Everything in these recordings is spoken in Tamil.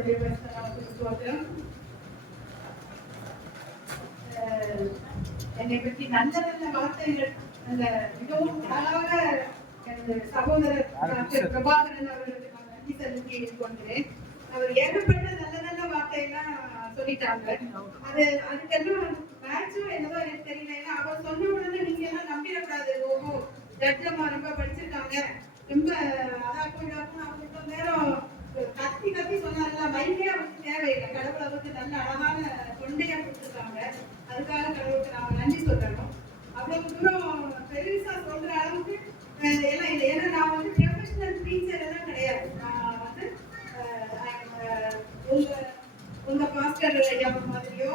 கர்த்தருடைய பரிசுத்த நாமத்துக்கு ஸ்தோத்திரம். என்னை பற்றி நல்ல நல்ல வார்த்தைகள் அந்த மிகவும் அழகாக எனது சகோதரர் பிரபாகரன் அவர்களுக்கு நான் நன்றி செலுத்தி கொள்கிறேன். அவர் ஏகப்பட்ட நல்ல நல்ல வார்த்தையெல்லாம் சொல்லிட்டாங்க. அதுக்கெல்லாம் மேட்சும் என்னதோ எனக்கு தெரியல. ஏன்னா அவர் சொன்ன உடனே நீங்க எல்லாம் நம்பிடக்கூடாது. ஓஹோ, ஜட்ஜம்மா ரொம்ப படிச்சிருக்காங்க, ரொம்ப அதாக்கும் இதாக்கும் அவங்களுக்கு நேரம் கத்தி கத்தி சொன்னாங்களா, மைக்கே அவருக்கு தேவையில்லை. கடவுள் அவருக்கு நல்ல அழகான தொண்டையா கொடுத்துருக்காங்க. அதுக்காக கடவுளுக்கு நாம நன்றி சொல்லணும். அவ்வளவு தூரம் பெருசா சொல்ற அளவுக்கு எல்லாம் இல்லை. ஏன்னா நான் வந்து ப்ரொஃபஷனல் டீச்சர் எல்லாம் கிடையாது. நான் வந்து உங்க பாஸ்டர் ஐயா மாதிரியோ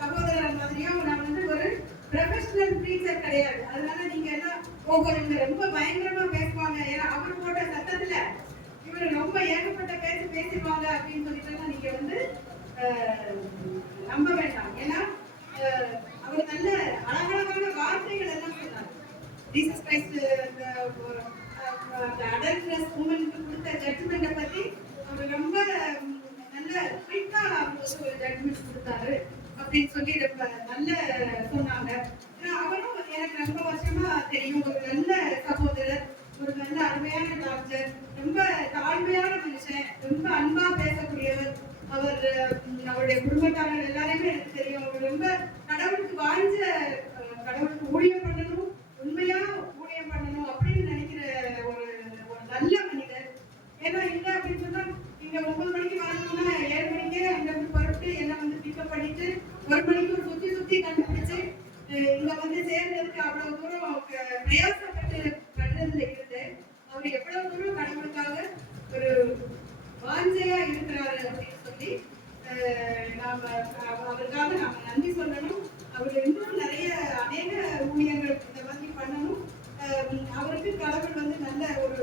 சகோதரர் மாதிரியோ நான் வந்து ஒரு ப்ரொஃபஷனல் டீச்சர் கிடையாது. அதனால நீங்க எல்லாம் இவங்க ரொம்ப பயங்கரமா பேசுவாங்க, ஏன்னா அவர் போட்ட சத்தத்துல இவரு ரொம்ப ஏகப்பட்ட பேசிடுவாங்க அப்படின்னு சொல்லிட்டு நீங்க வந்து நம்ப வேண்டாம். ஏன்னா அவர் நல்ல அழகழகான வார்த்தைகள் எல்லாம் சொன்னார். ஜீசஸ் கிரைஸ்ட் அடல்ட்ரஸ் உமனுக்கு கொடுத்த ஜட்ஜ்மெண்ட்டை பத்தி அவர் ரொம்ப நல்ல குயிக்கா ஒரு ஜட்ஜ்மெண்ட் கொடுத்தாரு அப்படின்னு சொல்லி ரொம்ப நல்ல சொன்னாங்க. அவரும் எனக்கு ரொம்ப வருஷமா தெரியும். ஒரு நல்ல சகோதரர், ஒரு நல்ல அருமையான டாக்டர், ரொம்ப தாழ்மையான மனுஷன், ரொம்ப அன்பா பேசக்கூடியவர். அவருடைய குடும்பத்தாரர் எல்லாருமே எனக்கு தெரியும். அவர் ரொம்ப கடவுளுக்கு வாழ்ந்த, கடவுளுக்கு ஊழியம் பண்ணணும், உண்மையா ஊழியம் பண்ணணும் அப்படின்னு நினைக்கிற ஒரு நல்ல மனிதர். ஏன்னா இல்லை அப்படின்னு சொன்னா நீங்க 9 மணிக்கு வரணும்னா 7 மணிக்கே அங்க புறப்பட்டு என்ன வந்து பிக்கப் பண்ணிட்டு 1 மணிக்கு ஒரு சுத்தி கண்டுபிடிச்சு இங்க வந்து சேர்ந்ததுக்கு அவ்வளவு தூரம் பிரயாசப்பட்டு பண்றதுல இருந்து அவர் எவ்வளவு தூரம் கடவுளுக்காக ஒரு வாஞ்சையா இருக்கிறாரு அப்படின்னு சொல்லி அவருக்காக நாம நன்றி சொல்லணும். அவர் இன்னும் நிறைய அநேக ஊழியங்கள் இந்த மாதிரி பண்ணணும். அவருக்கு கடவுள் வந்து நல்ல ஒரு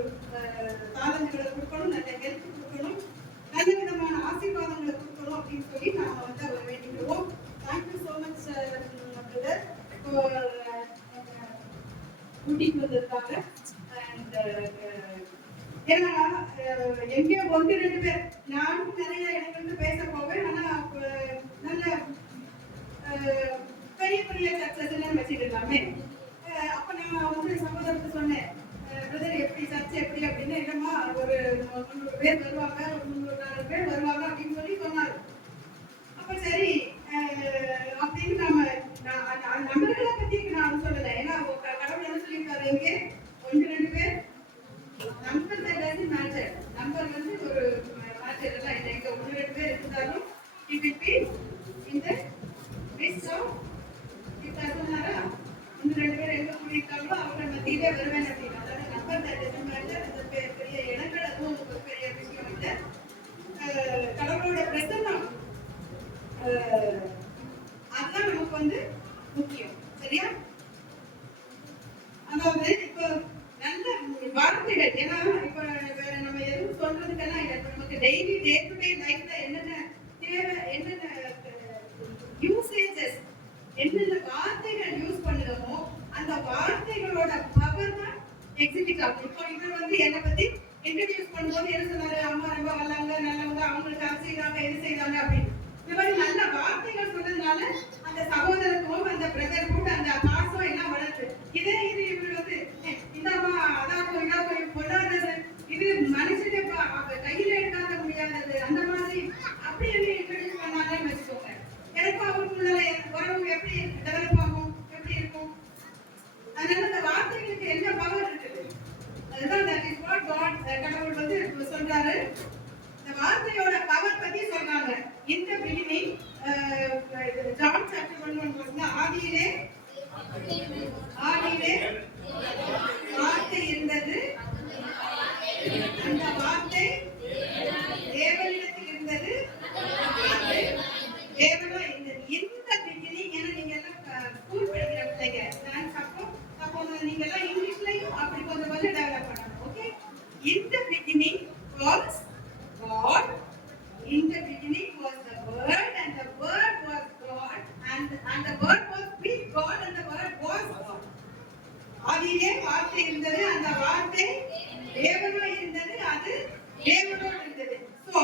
தாளங்களை கொடுக்கணும், நல்ல ஹெல்ப் கொடுக்கணும், நல்ல விதமான ஆசீர்வாதங்களை கொடுக்கணும் அப்படின்னு சொல்லி நாம வந்து அவர் வேண்டிக்கிறோம். தேங்க்யூ ஸோ மச் பிரதர் கூட்டிட்டு வந்ததுக்காக. அண்ட் ஏன்னா எங்கேயோ 1-2 பேர், நானும் நிறைய இடங்களுக்கு பேச போவேன். ஆனா நல்ல பெரிய பெரிய சர்ச்சஸ் எல்லாம் வச்சுக்கலாமே. அப்ப நான் வந்து சகோதரருக்கு சொன்னேன், பிரதர் எப்படி சர்ச்சை எப்படி அப்படின்னு. இல்லைம்மா ஒரு 300 பேர் வருவாங்க, ஒரு 300-400 பேர் வருவாங்க அப்படின்னு சொல்லி சொன்னாரு. அப்ப சரி அப்படின்னு நம்பர்களை பத்தி நான் சொல்லலை. ஏன்னா கடவுள் என்ன சொல்லியிருக்காரு, இங்கே 1-2 பேர் நம்பர் மேட்டர். நம்பர் வந்து ஒரு மேட்டர் எல்லாம் இல்லை. இங்க 1-2 பேர் இருந்தாலும் இந்த சொன்னாரா, 1-2 பேர் எங்க கூடியிருக்காங்களோ அவங்க மத்தியிலே வருவேன் அப்படின்னு. அதாவது நம்பர் மேட்டர். அந்த பெரிய இடங்கள் அதுவும் ஒரு பெரிய விஷயம் இல்லை. கடவுளோட பிரசன்னம் அதுதான் நமக்கு வந்து முக்கியம். சரியா? அதாவது இப்போ நல்ல வார்த்தைகள், ஏன்னா இப்ப வேற நம்ம எதுவும் சொல்றதுக்கெல்லாம் இல்லை. நமக்கு டெய்லி டே டு டே லைஃப்ல என்னென்ன தேவை, என்னென்ன யூசேஜஸ், என்னென்ன வார்த்தைகள் யூஸ் பண்ணுறோமோ அந்த வார்த்தைகளோட பவர் தான் எக்ஸிக்யூட் ஆகும். இப்போ இவர் வந்து என்னை பத்தி இன்ட்ரடியூஸ் பண்ணும்போது என்ன சொன்னாரு, அம்மா ரொம்ப வல்லவங்க, நல்லவங்க, அவங்களுக்கு அது செய்யறாங்க இது செய்யறாங்க அப்படின்னு. இந்த மாதிரி நல்ல வார்த்தைகள் சொன்னதுனால அந்த சகோதரத்துவம், அந்த பிரதர்ஹுட், அந்த பாசம் எல்லாம் வளர்த்து. இது இவர் வந்து இந்தாமா அதாக்கும் இதாக்கும் பொல்லாதது, இது மனுஷனே கையில எடுக்காத முடியாதது, அந்த மாதிரி அப்படி என்ன இன்ட்ரடியூஸ் பண்ணாங்கன்னு வச்சுக்கோங்க. எனக்கும் அவருக்குள்ள உறவு எப்படி டெவலப் ஆகும், எப்படி இருக்கும். அதனால அந்த வார்த்தைகளுக்கு என்ன பவர் இருக்குது. அதுதான் that is what God கடவுள் வந்து சொல்றாரு. இந்த வார்த்தையோட பவர் பத்தி சொல்றாங்க. இந்த பிகினிங் ஜான் சாப்டர் 1:1 ஆதியிலே வார்த்தை இருந்தது, அந்த வார்த்தை தேவனிடத்தில் இருந்தது, தேவனா இருந்தது. இந்த பிகினிங், ஏன்னா நீங்க எல்லாம் ஸ்கூல் படிக்கிற பிள்ளைங்க, அப்போ நீங்க எல்லாம் இங்கிலீஷ்லயும் அப்படி கொஞ்சம் டெவலப் பண்ணணும். ஓகே, இந்த beginning was God. In the beginning was the Word, and the Word was God, and the Word was with God, and the Word was God. ஆதியிலே வார்த்தை இருந்தது, அந்த வார்த்தை தேவனாய் இருந்தது, அது தேவனோடு இருந்தது. So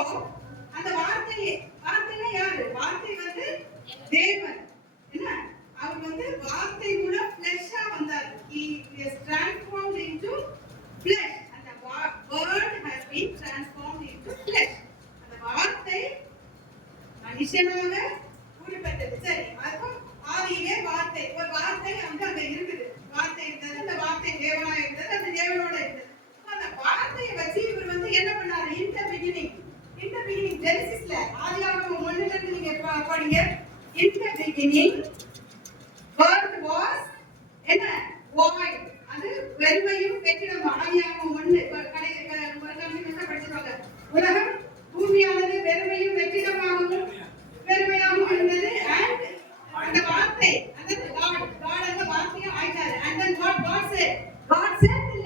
வெறுமையும் வெற்றிடமா. ஆதியாகமம் 1 படிச்சிருவாங்க. உலகம் பூமியானது வெறுமையும் வெற்றிடமாகவும் வெறுமையாகவும் இருந்தது. அந்த வார்த்தை அந்த God அந்த வார்த்தையை ஆயிட்டாரு. And then God said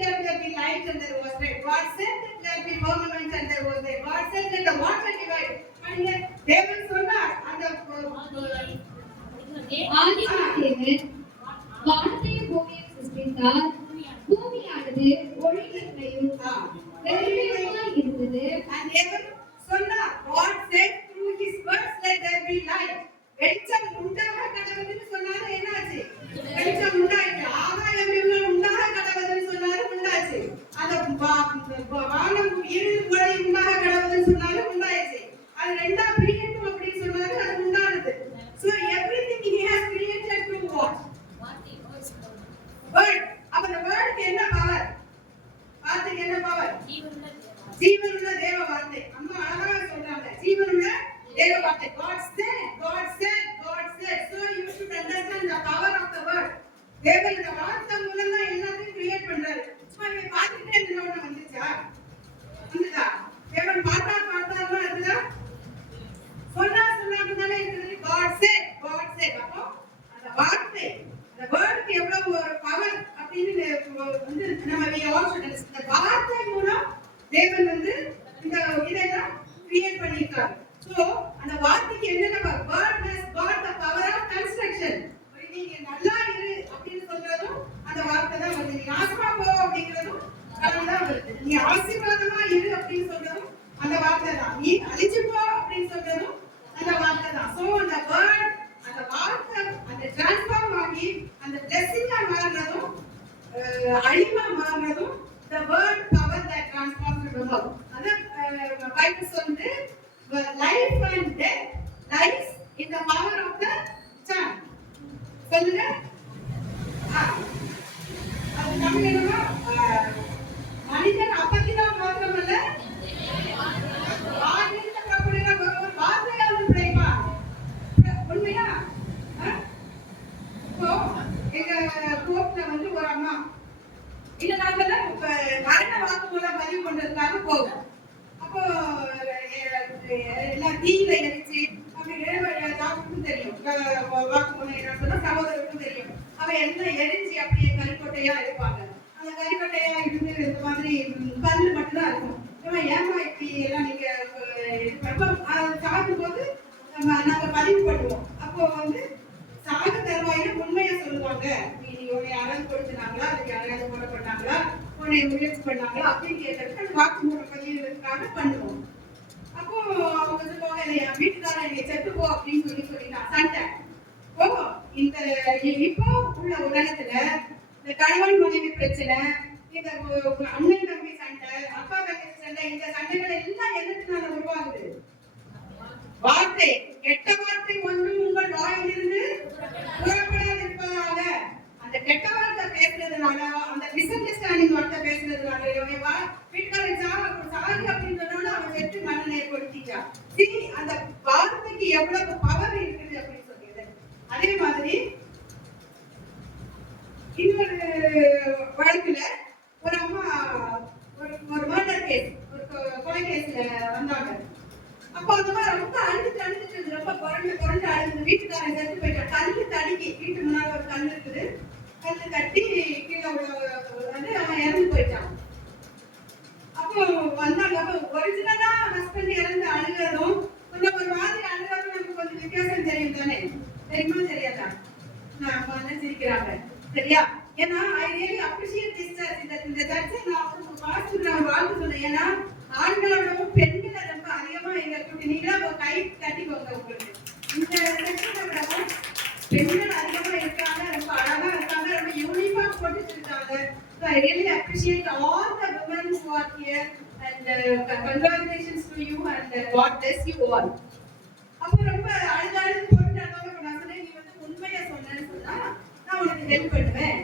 let there be light and there was light. God said that there be firmament and there was light. God said let the water divide. and தேவன் சொன்னார். அந்த தேவன் வானத்தையும் பூமியையும் சிருஷ்டித்தார். பூமியானது ஒளியின்மையும் வெறுமையுமாய் இருந்தது. And தேவன் சொன்னார். God said through his words let there be light. வெளிச்சம் உண்டாக கடவுள்னு சொன்னாரு. என்னாச்சு? வெளிச்சம் உண்டாயிற்று. ஆகாயம் எல்லாம் உண்டாக கடவுள்னு சொன்னாரு. உண்டாச்சு. அந்த வானம் இருள் ஒளி உண்டாக கடவுள்னு சொன்னாரு. உண்டாயிற்று. அது ரெண்டா பிரியட்டும் அப்படின்னு சொன்னாரு. அது உண்டானது. So everything he has created through what? Word. அப்ப அந்த வேர்டுக்கு என்ன பவர்? வார்த்தைக்கு என்ன பவர்? ஜீவனுள்ள தேவ வார்த்தை. அம்மா அழகாக சொல்றாங்க. ஜீவனுள்ள தேவ வார்த்தை. God said. So you should understand the power of the word. தேவன் இந்த வார்த்தை மூலம் தான் எல்லாத்தையும் கிரியேட் பண்றாரு. சும்மா இதை பார்த்துட்டே இருந்தோம்னா வந்துச்சா? வந்துதா? தேவன் பார்த்தாருன்னா இருக்குதா? சொன்னாங்க தானே இருக்குது. God said. அப்போ அந்த வார்த்தை அந்த வேர்டுக்கு எவ்வளவு ஒரு பவர் அப்படின்னு வந்து நம்ம இந்த வார்த்தை மூலம் தேவன் வந்து இந்த இதெல்லாம் கிரியேட் பண்ணியிருக்காரு. So அந்த வார்த்தைக்கு என்னென்ன word has got the power of construction. நீங்க நல்லா இரு அப்படின்னு சொல்றதும் அந்த வார்த்தை தான் வருது. நீ நாசமா போ அப்படிங்கிறதும் அதுதான் வருது. நீ ஆசீர்வாதமா இரு அப்படின்னு சொல்றதும் அந்த வார்த்தை தான். நீ அழிச்சு போ அப்படின்னு சொல்றதும் அந்த வார்த்தை தான். So அந்த word அந்த வார்த்தை அந்த டிரான்ஸ்ஃபார்ம் ஆகி அந்த blessing-ஆ மாறுறதும் அழிவா மாறுறதும் the word power that transforms the world. அத பைபிள் சொல்லுது life and death lies in the power of the tongue. சொல்லுங்க. அது தமிழ் என்னமா? மனிதன் அப்பத்தினால் மாத்திரமல்ல ஆயிரத்த கபடின ஒரு வார்த்தையால் பிழைப்பா. உண்மையா? இப்போ எங்க கோர்ட்ல வந்து ஒரு அம்மா இந்த நாட்கள்ல மரண வாக்குமூலம் பதிவு பண்றதுக்காக போகும். அப்போ எல்லாம் தீயில எரிச்சு அப்படின்னு டாக்டருக்கும் தெரியும். வாக்குமூலம் என்ன சொன்னா சகோதரருக்கும் தெரியும். அவ எல்லாம் எரிஞ்சு அப்படியே கறிக்கொட்டையா இருப்பாங்க. அந்த கறிக்கொட்டையா இருந்து இந்த மாதிரி கல்லு மட்டும்தான் இருக்கும். ஏமா இப்படி எல்லாம் நீங்க சாகும் போது நாங்க பதிவு பண்ணுவோம். அப்போ வந்து சாக தருவாயில உண்மையா சொல்லுவாங்க. நீ உன்னை யாராவது கொடுத்துனாங்களா, அதுக்கு யாராவது போட பண்ணாங்களா, உன்னை முயற்சி பண்ணாங்களா அப்படின்னு கேட்டதுக்கு வாக்குமூலம் பதிவுக்காக பண்ணுவோம். அப்போ அவங்க சொல்லுவாங்க இல்லையா, வீட்டுக்காரன் என்னை செத்து போ அப்படின்னு சொல்லிட்டான். சண்டை ஓ இந்த இப்போ உள்ள உலகத்துல இந்த கணவன் மனைவி பிரச்சனை, இந்த அண்ணன் தம்பி சண்டை, அப்பா தங்கச்சி சண்டை, இந்த சண்டைகள் எல்லாம் என்னத்தினால உருவாகுது? வார்த்தை. கெட்ட வார்த்தை ஒன்றும் உங்கள் வாயிலிருந்து புறப்படாதிருப்பதாக. அந்த கெட்ட வார்த்தை பேசுறதுனால, அந்த மிஸ் அண்டர்ஸ்டாண்டிங் வார்த்தை பேசுறதுனால வீட்டுக்காரன் சாகி அப்படின்னு சொன்னோம்னா அவன் வெற்றி மனநிலை கொடுத்திட்டான். அந்த வார்த்தைக்கு எவ்வளவு பவர் இருக்குது அப்படின்னு சொல்லியது. அதே மாதிரி இன்னொரு வழக்குல ஒரு அம்மா ஒரு மர்டர் கேஸ், ஒரு கொலை கேஸ்ல வந்தாங்க. அப்போ அந்த மாதிரி ரொம்ப அழுதுட்டு ரொம்ப புரண்டு அழுது வீட்டுக்காரன் செத்து போயிட்டான். கல்லு தடுக்கி வீட்டு முன்னாடி ஒரு கல் இருக்குது, கல்லு தட்டி கீழே வந்து அவன் இறந்து போயிட்டான். அப்போ வந்தாங்க. அப்போ ஒரிஜினலா ஹஸ்பண்ட் இறந்து அழுகிறதும் கொஞ்சம் ஒரு மாதிரி அழுகிறதும் நமக்கு கொஞ்சம் வித்தியாசம் தெரியும் தானே? தெரியுமா தெரியாதா? நான் சிரிக்கிறாங்க சரியா? ஏன்னா I really appreciate this search. இந்த சர்ச்சை நான் ஒரு வாழ்த்து சொன்னேன். ஏன்னா ஆண்களோடவும் பெண்களை ரொம்ப அதிகமா எங்க கூட்டி நீங்களா கை கட்டிக்கோங்க. உங்களுக்கு இந்த செக்ஷனை விடவும் பெண்கள் அதிகமா இருக்காங்க, ரொம்ப அழகா இருக்காங்க, ரொம்ப யூனிஃபார்ம் போட்டுட்டு இருக்காங்க. So I really appreciate all the women who are here and congratulations to you and God bless you all. அப்போ ரொம்ப அழுது போட்டுட்டாங்க. நான் சொன்னேன் நீ வந்து உண்மையா சொன்னேன்னு சொன்னா நான் உனக்கு ஹெல்ப் பண்ணுவேன்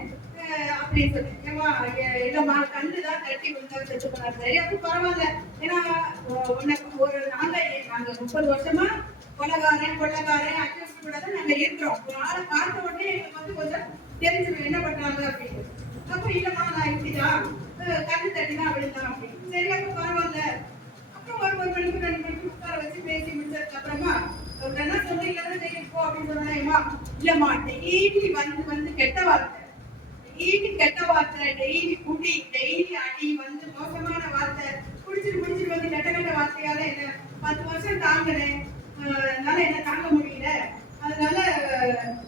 அப்படின்னு சொன்னேன். இல்லம்மா கல்லுதான் தட்டி விழுந்தா செத்து போனாரு. சரி அப்போ பரவாயில்ல. ஏன்னா உனக்கு ஒரு நாங்க 30 வருஷமா கொள்ளக்காரன் அக்யூஸ்ட் கூட தான் நாங்க இருக்கிறோம். ஒரு ஆளை பார்த்த உடனே எங்களுக்கு வந்து கொஞ்சம் தெரிஞ்சிடும் என்ன பண்றாங்க அப்படின்னு. அப்ப இல்லம்மா நான் இப்படிதான் கண்ணு தட்டி தான் விழுந்தான் அப்படின்னு. சரி அப்ப பரவாயில்ல. அப்புறம் ஒரு 1 மணிக்கு 2 மணிக்கு உட்கார வச்சு பேசி முடிச்சதுக்கு அப்புறமா என்ன சொல்றீங்க ஜெயிலுக்கு போ அப்படின்னு சொன்னேம்மா. இல்லம்மா டெய்லி வந்து கெட்ட வார்த்தை, டெய்லி குடி, டெய்லி அடி, வந்து மோசமான வார்த்தை, குடிச்சிட்டு வந்து கெட்ட வார்த்தையால என்ன 10 வருஷம் தாங்கினேன். அதனால என்ன தாங்க முடியல. அதனால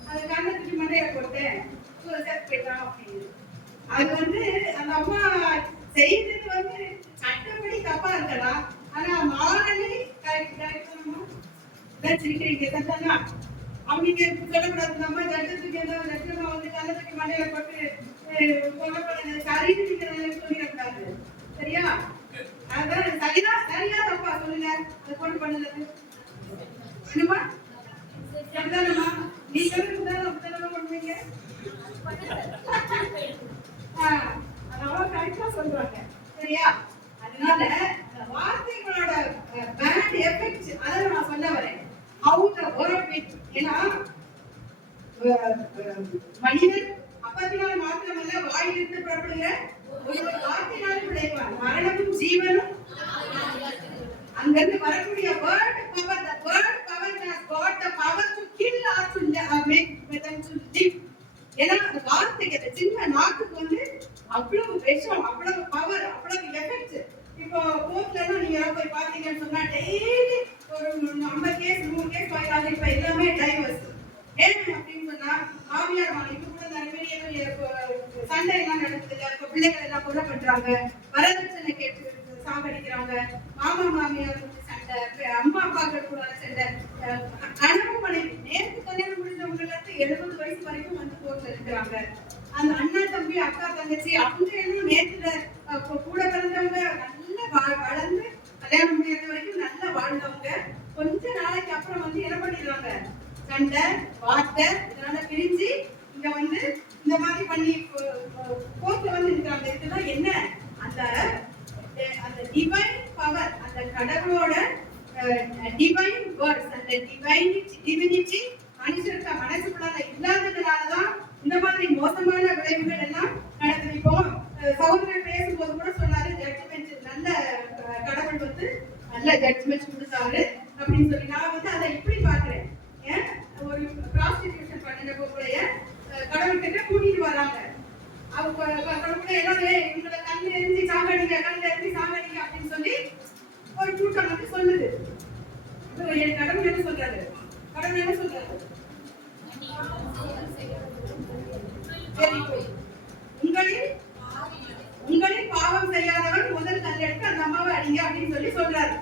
அது கண்ணை தூக்கி மண்டையில போட்டேன், செத்து போயிட்டான் அப்படின்னு. அது வந்து அந்த அம்மா செய்தது வந்து சட்டப்படி தப்பா இருக்கலாம். ஆனா மாறலே கரெக்ட் சிரிக்கிறீங்க சத்தம்னா அவங்க சொல்லக்கூடாது. நம்ம ஜட்ஜத்துக்கு ஏதாவது லட்சமா வந்து கண்ணத்துக்கு மண்டையில போட்டு சொல்லக்கூடாது, சரின்னு சொல்லிடக்கூடாது. சரியா? அதான் சரியா தப்பா சொல்லுங்க. அது கொண்டு பண்ணது என்னமா அப்படிதானம்மா? நீங்க அப்படிதானமா பண்ணுவீங்க? அதனால கரெக்டா சொல்றாங்க. சரியா? அதனால வார்த்தைகளோட பேட் எஃபெக்ட் அதை நான் சொல்ல வரேன். ஹவு த வேர்ட், ஏன்னா மனிதன் அப்பத்தினால் மாத்திரமல்ல வாயிலிருந்து புறப்படுகிற ஒரு வார்த்தையினால் விளைவான். மரணமும் ஜீவனும் அங்கிருந்து வரக்கூடிய word power. The word power has got the power to kill or to make them to live. ஏன்னா அந்த வார்த்தைக்கு அந்த சின்ன நாக்குக்கு வந்து அவ்வளவு விஷம், அவ்வளவு பவர், அவ்வளவு எஃபெக்ட். இப்போ கோர்ட்ல எல்லாம் நீங்க போய் பாத்தீங்கன்னு சொன்னா டெய்லி ஒரு 50 கேஸ் 100 கேஸ் ஃபைல் ஆகுது. இப்ப எல்லாமே டைவர்ஸ். ஏன் அப்படின்னு சொன்னா மாமியார் இப்ப கூட நிறைய சண்டை எல்லாம் நடக்குது. இப்ப பிள்ளைகள் எல்லாம் கொலை பண்றாங்க, வரதட்சணை கேட்டு சாகடிக்கிறாங்க, மாமா மாமியார் சண்டை, அம்மா அப்பாக்கள் கூட சண்டை, கணவன் மனைவி நேர்த்து கல்யாணம் முடிஞ்சவங்க 70 வயசு வரைக்கும் வந்து கோர்ட்ல இருக்கிறாங்க. அந்த அண்ணா தம்பி அக்கா தங்கச்சி அவங்க எல்லாம் நேரத்துல கூட பிறந்தவங்க நல்லா வளர்ந்து கல்யாணம் முடியாத வரைக்கும் நல்லா வாழ்ந்தவங்க கொஞ்ச நாளைக்கு அப்புறம் வந்து என்ன பண்ணிடுறாங்க, சண்டை வார்த்தை இதனால பிரிஞ்சு இங்க வந்து இந்த மாதிரி பண்ணி கோர்ட்ல வந்து இருக்கிறாங்க. இதுதான் என்ன, அந்த டிவைன் பவர், அந்த கடவுளோட டிவைன் வேர்ட்ஸ், அந்த டிவினிட்டி மனுஷருக்கு மனசுக்குள்ளால இல்லாததுனாலதான் இந்த மாதிரி மோசமான விளைவுகள் எல்லாம் நடக்குது. இப்போ சகோதரர் பேசும்போது கூட சொன்னாரு, ஜட்ஜ்மெண்ட் நல்ல கடவுள் வந்து நல்ல ஜட்ஜ்மெண்ட் கொடுத்தாரு அப்படின்னு சொல்லி. நான் வந்து அதை இப்படி பாக்குறேன். ஒரு ப்ராஸ்டிடியூஷன் பண்ணின பொம்பளைய கடவுள்கிட்ட கூட்டிட்டு வராங்க. அவங்க கடவுளை எல்லாரும் இவங்களை கண்ணு எரிஞ்சு சாகடிங்க, கண்ணு எரிஞ்சு சாகடிங்க அப்படின்னு சொல்லி ஒரு கூட்டம் வந்து சொல்லுது. என் கடவுள் என்ன சொல்றாரு? கடவுள் என்ன சொல்றாரு? உங்களில் பாவம் செய்யாதவன் முதல் கல்லெடுத்து அந்த அம்மாவை அடிங்க அப்படின்னு சொல்லி சொல்றாரு.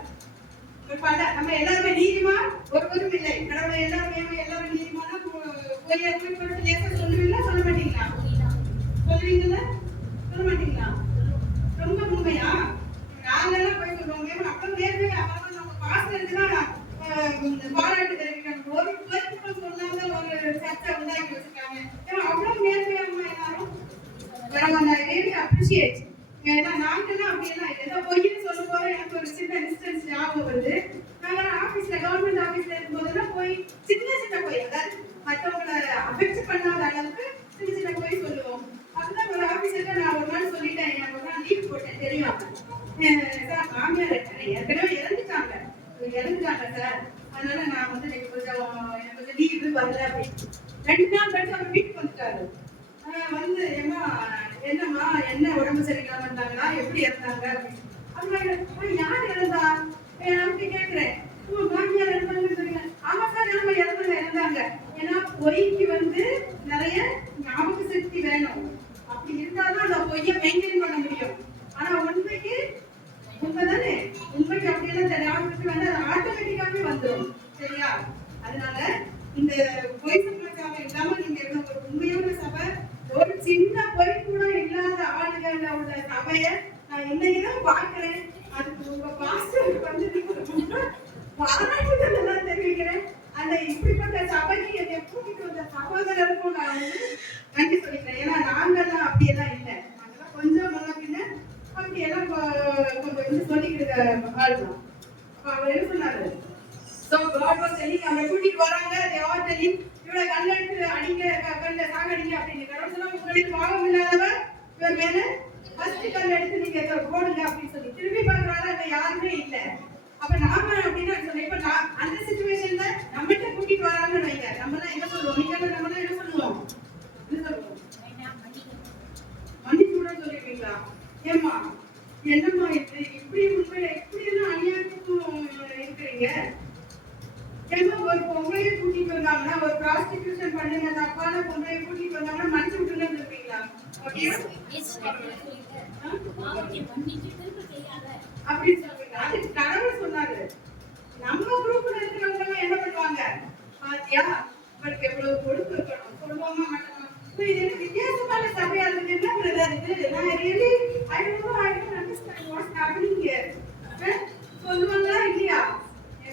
நம்ம எல்லாருமே நீதிமா ஒருவரும் இல்லை. கடவுளை எல்லாரும் நீதிமானா சொல்லுவீங்களா சொல்ல மாட்டீங்களா? சொல்லுவீங்களா சொல்ல மாட்டீங்களா? ரொம்ப உண்மையா? நாங்கெல்லாம் போய் சொல்லுவோம். அப்புறம் நேர்மையா அப்புறம் நம்ம காசு இருக்குன்னா பாராட்டு தெரிவிக்கணும். ஒரு பேருக்கு சொல்லாத ஒரு சர்ச்சை உண்டாக்கி வச்சிருக்காங்க. ஏன்னா அவ்வளவு நேர்மையா எல்லாரும் ரியலி அப்ரிஷியேட். ஏன்னா நாங்கெல்லாம் அப்படியெல்லாம் ஏதோ பொய்ன்னு சொல்லும் போது எனக்கு ஒரு சின்ன இன்ஸ்டன்ஸ் ஞாபகம் வருது. நாங்கெல்லாம் ஆபீஸ்ல கவர்மெண்ட் ஆபீஸ்ல இருக்கும்போதெல்லாம் போய் சின்ன பொய், அதாவது மற்றவங்களை அஃபெக்ட் பண்ணாத அளவுக்கு சின்ன பொய் சொல்லுவோம். அப்படிதான் ஒரு ஆபீஸ்ல நான் ஒரு நாள் சொல்லிட்டேன், எனக்கு ஒரு நாள் லீவ் போட்டேன் தெரியும். சார் மாமியார் ஏற்கனவே இறந்துட்டாங்க சார், அதனால நான் வந்து எனக்கு கொஞ்சம் லீவு வரல அப்படின்னு. 2 நாள் கழிச்சு அவர் வீட்டுக்கு வந்துட்டாரு. வந்து என்னம்மா என்ன உடம்பு சரியில்லாம இருந்தாங்களா, எப்படி இறந்தாங்க அப்படின்னு. அதனால யார் இறந்தா அப்படி கேட்கிறேன். மாமியார் இறந்தாங்கன்னு சொல்லுங்க. ஆமா சார் நம்ம இறந்தாங்க. ஏன்னா பொய்க்கு வந்து நிறைய ஞாபக சக்தி வேணும். அப்படி இருந்தாதான் அந்த பொய்யை மெயின்டைன் பண்ண முடியும். ஆனா உண்மைக்கு உண்மைதானே, உண்மைக்கு அப்படியெல்லாம் ஞாபகத்துக்கு வந்து அது ஆட்டோமேட்டிக்காவே வந்துடும். சரியா? அதனால இந்த பொய் சமாச்சாரம் இல்லாம நீங்க ஒரு உண்மையான சபை, ஒரு சின்ன பொய் கூட இல்லாத ஆளுகள் உள்ள சபைய நான் இன்னைக்குதான் பாக்குறேன். அதுக்கு உங்க பாஸ்டருக்கு வந்து பாராட்டுகள் எல்லாம் தெரிவிக்கிறேன். அந்த இப்படிப்பட்ட சபைக்கு எப்பவும் அந்த சகோதரருக்கும் நான் வந்து நன்றி சொல்லிக்கிறேன். ஏன்னா நாங்கெல்லாம் அப்படியெல்லாம் இல்லை. நாங்கெல்லாம் கொஞ்சம் முன்ன பின்ன அப்படியெல்லாம் கொஞ்சம் வந்து சொல்லிக்கிற ஆளுதான். அவர் என்ன சொன்னாரு? So God was telling, அவங்க கூட்டிட்டு வராங்க, they are telling, இவளை கல்லெடுத்து அடிங்க, கல்ல சாகடிங்க அப்படின்னு. கடவுள் சொன்னா, உங்களில் பாவம் இல்லாதவர் மேல ஃபர்ஸ்ட் கல் எடுத்து நீங்க போடுங்க அப்படின்னு சொல்லி திரும்பி பார்க்கறாரு, அங்க யாருமே இல்ல. அப்ப நாம அப்படின்னு சொன்னேன், இப்ப அந்த சிச்சுவேஷன்ல நம்மகிட்ட கூட்டிட்டு வராங்கன்னு வைங்க, நம்மளாம் என்ன சொல்லுவோம்? நீங்க நம்மளாம் என்ன சொல்லுவோம்? என்ன சொல்லுவோம்? மன்னிச்சு கூட சொல்லிருக்கீங்களா? ஏமா என்னம்மா இது இப்படி உண்மையில இப்படி எல்லாம் அநியாயத்துக்கும் இருக்கிறீங்க? ஏமா ஒரு பொம்பளையை கூட்டிட்டு வந்தாங்கன்னா, ஒரு ப்ராஸ்டிடியூஷன் பண்ணுங்க தப்பான பொம்பளையை கூட்டிட்டு வந்தாங்கன்னா மன்னிச்சு விட்டுருங்கன்னு சொல்றீங்களா? அப்படின்னு சொல்றீங்க. அதுக்கு கடவுள் சொன்னாரு. நம்ம குரூப்ல இருக்கிறவங்க எல்லாம் என்ன பண்ணுவாங்க? பாத்தியா அவருக்கு எவ்வளவு பொறுப்பு இருக்கணும் சொல்லுவாங்க மாட்டாங்க. இது என்ன வித்தியாசமான சபையா இருக்கு? என்ன பிரதர் இது? நான் really I don't understand what's happening here. சொல்லுவாங்களா இல்லையா?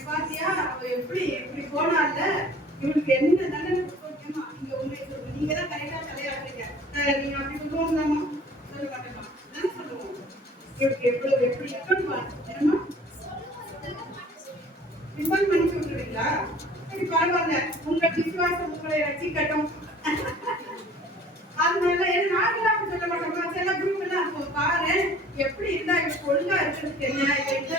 பாத்தியா அவ எப்படி எப்படி போனால இவளுக்கு என்ன தண்டனை கொடுக்கணுமா? நீங்க உண்மையை சொல்லுங்க. நீங்க தான் கரெக்டா தலையாடுறீங்க. நீங்க அப்படி சொல்லுவோம்லாமா? சொல்ல மாட்டேமா? என்ன சொல்லுவோம்? இவளுக்கு எவ்வளவு எப்படி இருக்கணுமா? என்னமா விசால் பண்ணி சொல்றீங்களா? சரி பரவாயில்ல, உங்க விசுவாசம் உங்களை ரசிக்கட்டும். அதனால நாங்களாம் அப்படி சொல்ல மாட்டோம். சில குரூப் எல்லாம் இருக்கும், பாரு எப்படி இருந்தா இவருக்கு ஒழுங்கா இருக்கிறதுக்கு என்ன,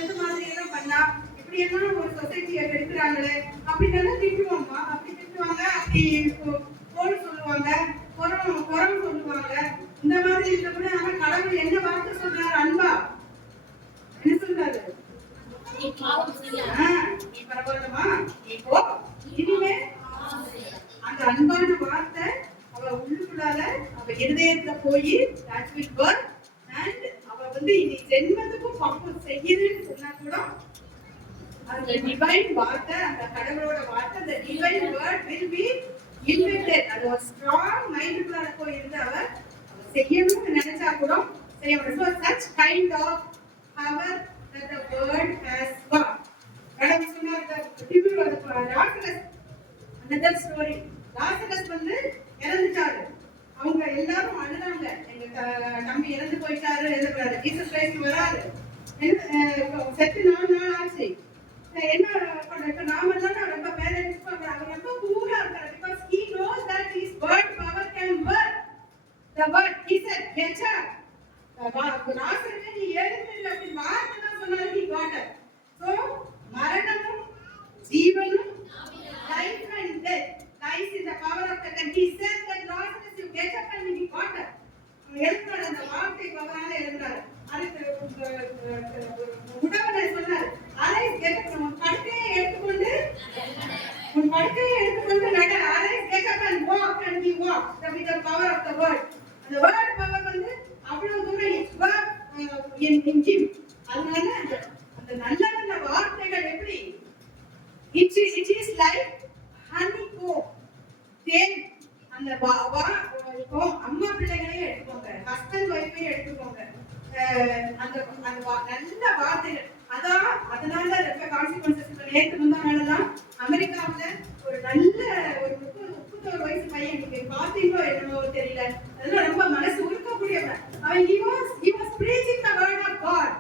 இந்த மாதிரி எல்லாம் பண்ணா இப்படி எல்லாம் ஒரு சொசைட்டியை எடுக்கிறாங்களே அப்படின்னு திட்டுவாங்க. அப்படி திட்டுவாங்க, அப்படி போல் சொல்லுவாங்க, புறம் சொல்லுவாங்க. இந்த மாதிரி இருக்க கூட ஆனா கடவுள் என்ன வார்த்தை சொல்றாரு? அன்பா என்ன சொல்றாரு? பரவாயில்லமா, இப்போ இனிமே அந்த அன்பான வார்த்தை அவ உள்ளுக்குள்ளால அவ இருதயத்துல போய் that will work and அவ இனி ஜென்மத்துக்கும் பக்குவம் செய்யுதுன்னு சொன்னா கூட அந்த டிவைன் வார்த்தை, அந்த கடவுளோட வார்த்தை, அந்த divine word will be invented. அது ஒரு ஸ்ட்ராங் மைண்டுக்குள்ளார போய் இருந்து அவ செய்யணும்னு நினைச்சா கூட செய்ய முடியும். So such kind of power that the word has got. கடவுள் சொன்னார் டிபிள் லாசரஸ் another story. லாசரஸ் இறந்துட்டாரு. அவங்க எல்லாரும் அழுதாங்க, எங்க தம்பி இறந்து போயிட்டாரு எழுதுறாரு. ஜீசஸ் கிரைஸ்ட் வராரு, செத்து 4 நாள் ஆச்சு. என்ன இப்ப நாம தான் ரொம்ப பேரண்ட்ஸ் பண்றாங்க. அவர் ரொம்ப கூலா இருக்காரு because he knows that his word power can work. The word he said get up. Lazarus நீ எழுந்திரு அப்படி வார்த்தை தான் சொன்னாரு. he got up. So மரணமும் ஜீவனும் life and death lies in the power of the tongue. He said that Lazarus you get up and he got up. எழுந்தார், அந்த வார்த்தை பவரால எழுந்தார். அதுக்கு உடவனை சொன்னார், அரைஸ் கெட் அப், உன் படுக்கையை எடுத்துக்கொண்டு நட. Arise get up and walk and he walked with the power of the word. அந்த word power அவ்வளவு தூரம் in him. அதனால அந்த நல்ல நல்ல வார்த்தைகள் எப்படி it is like honeycomb. தேன் அந்த இப்போ அம்மா பிள்ளைகளையும் எடுத்துக்கோங்க, ஹஸ்பண்ட் ஒய்ஃபையும் எடுத்துக்கோங்க. அந்த நல்ல வார்த்தைகள் அதனால ரொம்ப கான்சிக்வன்சஸ். நேற்று முந்தானாலதான் அமெரிக்காவுல ஒரு நல்ல ஒரு 31 வயசு பையன், நீங்க பாத்தீங்களோ என்னமோ தெரியல, அதெல்லாம் ரொம்ப மனசு உருக்கக்கூடியவன். அவன் he was preaching the word of God.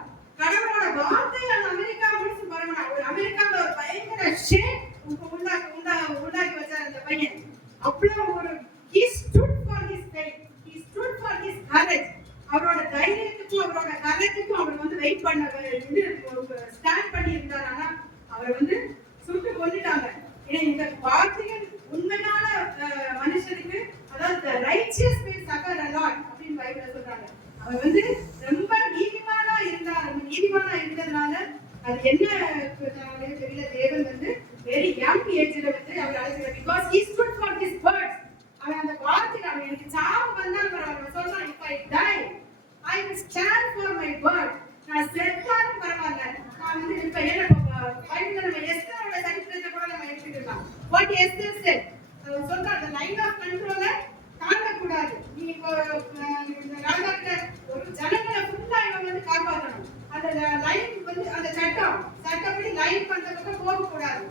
கடவுளோட வார்த்தைகள் அமெரிக்கா முழுசு பரவனா. ஒரு அமெரிக்கால ஒரு பயங்கர ஷேக் உண்டாக்கி வச்சார் அந்த பையன். அவ்வளவு ஒரு he stood for his faith, he stood for his courage. அவரோட தைரியத்துக்கும் அவரோட கரெக்ட்டுக்கும் அவர் வெயிட் பண்ண ஸ்டாண்ட் பண்ணி இருந்தார். ஆனா அவர் சுட்டு கொண்டுட்டாங்க. ஏன்னா இந்த வார்த்தைகள் உண்மையான மனுஷனுக்கு, அதாவது righteous will suffer a lot அப்படின்னு பைபிள்ல சொல்றாங்க. அவர் ரொம்ப நீதிமானா இருந்ததுனால அது என்ன தெரியல, தேவன் வெரி யங் ஏஜ்ல அவர் அழைச்சார். because he stood for his words. அவன் அந்த வார்த்தையை அவன் எனக்கு சாவு வந்தாலும் அவன் சொல்றான், if I die I will stand for my word. நான் செத்தாலும் பரவாயில்ல, நான் இப்ப என்ன பைபிள்ல நம்ம எஸ்தரோட சரித்திரத்தை கூட நம்ம எடுத்துக்கலாம். what Esther said, அவன் சொல்ற அந்த லைன் ஆஃப் கண்ட்ரோலை தாண்டக்கூடாது. நீ இப்போ ராஜாக்கிட்ட ஒரு ஜனங்களை ஃபுல்லா இவன் காப்பாற்றணும். அந்த லைன் அந்த சட்டப்படி லைன் பண்ற பக்கம் போகக்கூடாது.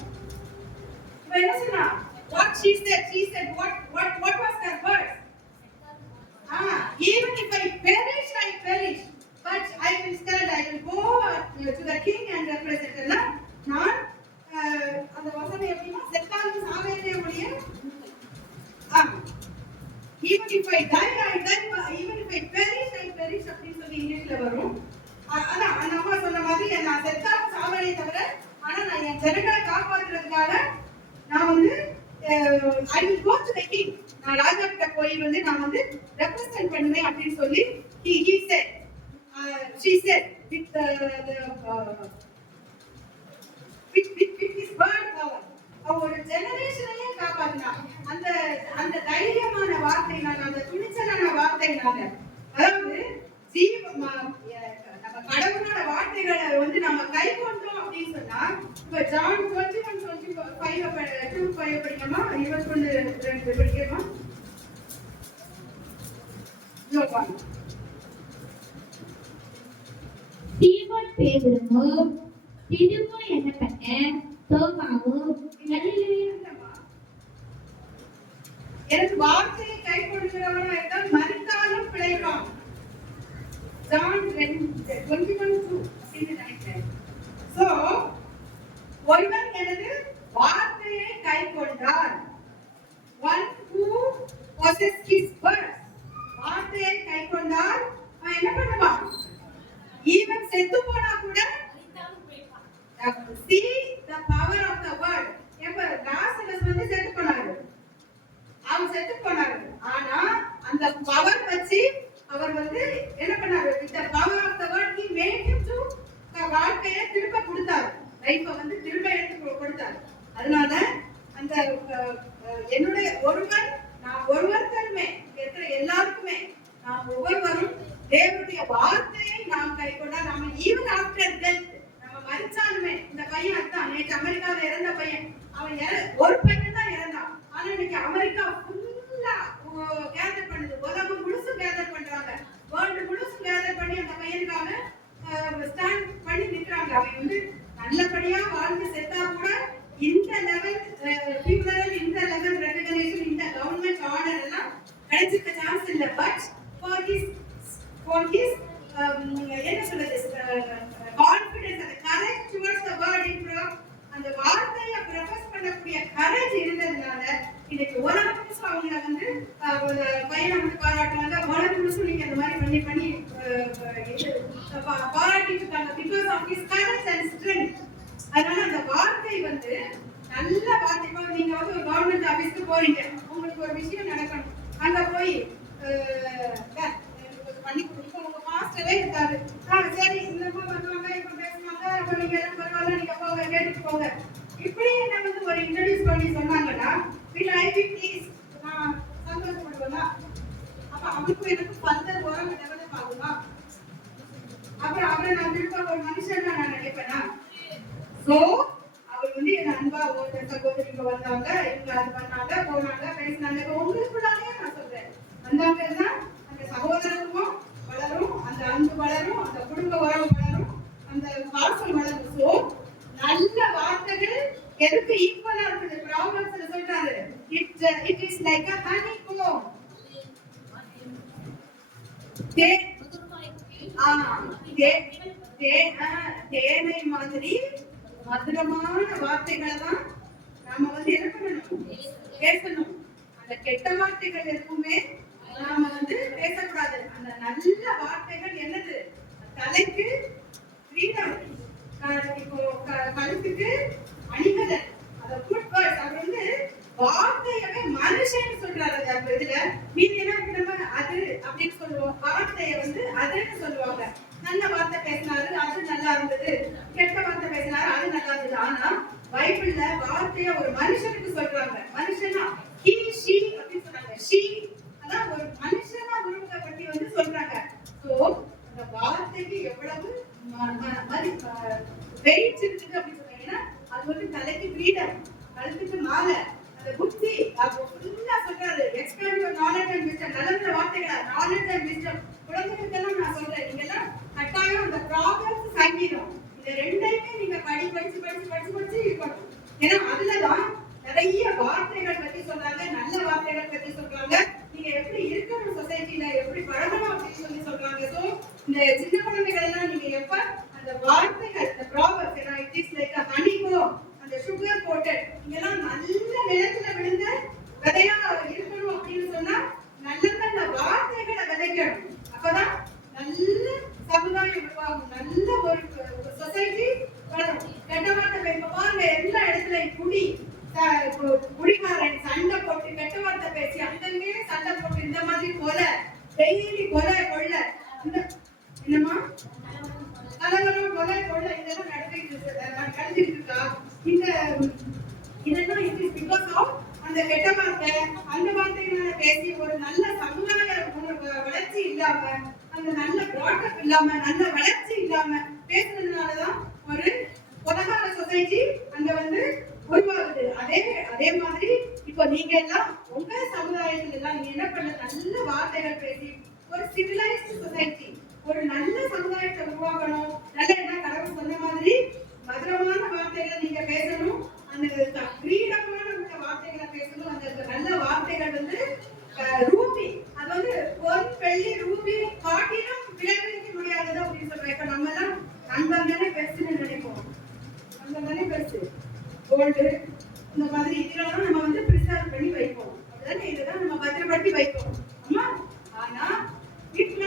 இப்ப என்ன சொன்னா? what she said what was her words? Even if I perish but I will stand, I will go to the king and represent. நான் அந்த வசனம் எப்படின்னா செத்தாலும் சாவேனே ஒழிய even if I die, even if I perish, I காப்பாத்துறதுக்காக நான் வந்து I will go to the king, நான் ராஜா கிட்ட போய் வந்து நான் வந்து ரெப்ரசன்ட் பண்ணுவேன் அப்படின்னு சொல்லி he said she said with his word power அவ ஒரு ஜெனரேஷனையே காப்பாத்தினா. அந்த அந்த தைரியமான வார்த்தைனால, அந்த துணிச்சலான வார்த்தைனால, அதாவது நம்ம கடவுளோட வார்த்தைகளை வந்து நம்ம கை கொண்டோம் அப்படின்னு சொன்னா, இப்ப ஜான் 21:25 படிக்கமா, 21:2 படிக்கமா, சீமோன் பேதுருவும் திதுவு என்னப்பட்ட தோமாவும் எனக்கு வார்த்தையை கை கொடுக்கிறவனா இருந்தால் மறித்தாலும் பிழைப்பான். John 21:2. So, ஒருவன் எனது வார்த்தையை கை கொண்டார். One who possesses his word. வார்த்தையை கை கொண்டால் அவன் என்ன பண்ணுவான்? ஈவன் செத்து போனா கூட see the power of the word. எப்ப லாசரஸ் வந்து செத்து போனாரு, அவன் செத்து போனாரு. ஆனா அந்த பவர் வச்சு அவர் வந்து என்ன பண்ணாரு? with the power of the word he made him to வாழ்க்கையை திரும்ப கொடுத்தார், லைஃபை வந்து திரும்ப எடுத்து கொடுத்தார். அதனால அந்த என்னுடைய ஒருவன், நான் ஒருவருக்குமே இருக்கிற எல்லாருக்குமே நாம் ஒவ்வொருவரும் தேவனுடைய வார்த்தையை நாம் கை கொண்டா நாம ஈவன் ஆஃப்டர் டெத், நம்ம மரிச்சாலுமே, இந்த பையன் அதுதான் நேற்று அமெரிக்காவில் இறந்த பையன், அவன் ஒரு பையன் தான் இறந்தான். ஆனா இன்னைக்கு அமெரிக்கா ஃபுல்லா கேதர் பண்ணுது, உலகம் முழுசும் கேதர் பண்றாங்க, வேர்ல்டு முழுசும் கேதர் பண்ணி அந்த பையனுக்காக ஸ்டாண்ட் பண்ணி நிற்கிறாங்க. அவன் வந்து நல்லபடியா வாழ்ந்து செத்தா கூட இந்த லெவல் ஃபியூனரல், இந்த லெவல் ரெகக்னிஷன், இந்த கவர்மெண்ட் ஆர்டர் எல்லாம் கிடைச்சிருக்க சான்ஸ் இல்ல. பட் ஃபார் ஹிஸ் என்ன சொல்றது, கான்ஃபிடன்ஸ், அந்த கரேஜ் டுவர்ட்ஸ் தி வேர்ட் இன் அந்த வார்த்தையை ப்ரொபோஸ் பண்ணக்கூடிய கரேஜ் இருந்ததுனால இன்னைக்கு உலகம் முழுசும் அவங்களை வந்து பையனை வந்து பாராட்டுவாங்க. உலகம் முழுசும் நீங்க அந்த மாதிரி பண்ணி பண்ணி பாராட்டிட்டு இருக்காங்க. Because of his courage and strength. அதனால அந்த வார்த்தை வந்து நல்ல வார்த்தை. நீங்க வந்து ஒரு கவர்மெண்ட் ஆபீஸ்க்கு போறீங்க, உங்களுக்கு ஒரு விஷயம் நடக்கணும், அங்க போய் பண்ணி கொடுக்க உங்க மாஸ்டரே இருக்காரு, சரி இந்த வருவாங்க, இப்ப பேசுவாங்க, அப்ப நீங்க எல்லாம் பரவாயில்ல, நீங்க போங்க, கேட்டுட்டு போங்க, இப்படி என்ன வந்து ஒரு இன்ட்ரோடியூஸ் பண்ணி சொன்னாங்கன்னா ப்ளீஸ் நான் சந்தோஷப்படுவேனா? அப்ப அவருக்கும் எனக்கு ஃபர்தர் உறவு டெவலப் ஆகுமா? அப்புறம் அவரை நான் திரும்ப ஒரு மனுஷன் நான் நினைப்பேனா? சோ அவர் வந்து என் அன்பா ஒரு சகோதரிங்க வந்தாங்க, இவங்க அது பண்ணாங்க, போனாங்க, பேசினாங்க. உங்களுக்குள்ளாலே நான் சொல்றேன், வந்தாங்க தான் அந்த சகோதரத்துவம் வளரும், அந்த அன்பு வளரும், அந்த குடும்ப உறவு வளரும், அந்த பாசம் வளரும். சோ நல்ல வார்த்தைகள் எதுக்கு ஈக்குவலா இருக்குது? ப்ராவர்ப்ஸ்ல சொல்றாரு, it is like a honeycomb. தேனை மாதிரி மதுரமான வார்த்தைகளை தான் நாம வந்து என்ன பண்ணணும்? பேசணும். அந்த கெட்ட வார்த்தைகள் எதுவுமே நாம வந்து பேசக்கூடாது. அந்த நல்ல வார்த்தைகள் என்னது? தலைக்கு ஃப்ரீடம், இப்போ கழுத்துக்கு அணிகலன். அந்த குட் வேர்ட்ஸ். அவர் வந்து வார்த்தையவே மனுஷன் சொல்றாரு. அந்த இதுல மீதி என்ன அது அப்படின்னு சொல்லுவோம், வார்த்தைய வந்து அதுன்னு சொல்லுவாங்க. நல்ல வார்த்தை பேசினாரு, அது நல்லா இருந்தது, கெட்ட வார்த்தை பேசினாரு, அது நல்லா இருந்தது. ஆனா பைபிள்ல வார்த்தைய ஒரு மனுஷனுக்கு சொல்றாங்க. மனுஷனா he she அப்படி சொல்றாங்க. she அதான் ஒரு மனுஷனா உருவத்தை பத்தி வந்து சொல்றாங்க. சோ அந்த வார்த்தைக்கு எவ்வளவு வெயிட் இருக்குது அப்படி சொல்றாங்க. ஏன்னா அது வந்து தலைக்கு ஃப்ரீடம், கழுத்துக்கு மாலை, அந்த புத்தி, அது ஃபுல்லா சொல்றாரு. Expand your knowledge and wisdom. நல்ல வார்த்தைகளா நாலேஜ் அண்ட் விஸ்டம். குழந்தைகளுக்கெல்லாம் நான் சொல்றேன், நீங்க எல்லாம் கட்டாயம் அந்த ப்ராப்ளம்ஸ் சங்கீதம் இந்த ரெண்டையுமே நீங்க படிச்சு இருக்கணும். ஏன்னா அதுலதான் நிறைய வார்த்தைகள் பத்தி சொல்றாங்க, நல்ல வார்த்தைகள் பத்தி சொல்றாங்க, நீங்க எப்படி இருக்கணும், சொசைட்டில எப்படி பழகணும் அப்படின்னு சொல்லி சொல்றாங்க. சோ இந்த சின்ன குழந்தைகள் எல்லாம் நீங்க எப்ப அந்த வார்த்தைகள், இந்த ப்ராப்ளம்ஸ், ஏன்னா it is like a honeycomb, அந்த சுகர் கோட்டட், நீங்கெல்லாம் நல்ல நிலத்துல விழுந்த விதையா இருக்கணும் அப்படின்னு சொன்னா நல்ல நல்ல வார்த்தைகளை விதைக்கணும். அப்பதான் நல்ல சமுதாயம் உருவாகும், நல்ல ஒரு சொசைட்டி வளரும். கெட்ட வார்த்தை இப்ப பாருங்க எல்லா இடத்துலயும் குடிகாரன் சண்டை போட்டு கெட்ட வார்த்தை பேசி அங்கங்கே சண்டை போட்டு இந்த மாதிரி கொலை டெய்லி கொலை கொள்ளை என்னமா கலவரம் கொலை கொள்ளை இதெல்லாம் நடந்துட்டு இருக்கா. இதெல்லாம் இட் இஸ் பிகாஸ் ஆஃப் அந்த கெட்ட வார்த்தை அந்த வார்த்தைகளை பேசி ஒரு நல்ல சமுதாய வளர்ச்சி இல்லாம அந்த நல்ல ப்ராடக்ட் இல்லாம நல்ல வளர்ச்சி இல்லாம பேசுறதுனாலதான் ஒரு பொலகார சொசைட்டி அங்க வந்து உருவாகுது. அதே மாதிரி இப்போ நீங்க எல்லாம் உங்க சமுதாயத்துல எல்லாம் நீங்க என்ன பண்ண நல்ல வார்த்தைகள் பேசி ஒரு சிவிலைஸ்ட் சொசைட்டி ஒரு நல்ல சமுதாயத்தை உருவாக்கணும். நல்ல என்ன கடவுள் சொன்ன மாதிரி மதுரமான வார்த்தைகளை நீங்க பேசணும். அந்த ஃப்ரீடமான வார்த்தைகளை பேசணும். அந்த நல்ல வார்த்தைகள் வந்து ரூபி அது வந்து பொன் வெள்ளி ரூபி காட்டிலும் விளைவிக்க முடியாதது அப்படின்னு சொல்றேன். இப்ப நம்ம எல்லாம் அந்த தானே பெருசுன்னு நினைப்போம். அந்த தானே பெருசு கோல்டு இந்த மாதிரி இதெல்லாம் நம்ம வந்து பிரிசர்வ் பண்ணி வைப்போம். அதுதானே இதுதான் நம்ம பத்திரப்படுத்தி வைப்போம். ஆமா, ஆனா வீட்டுல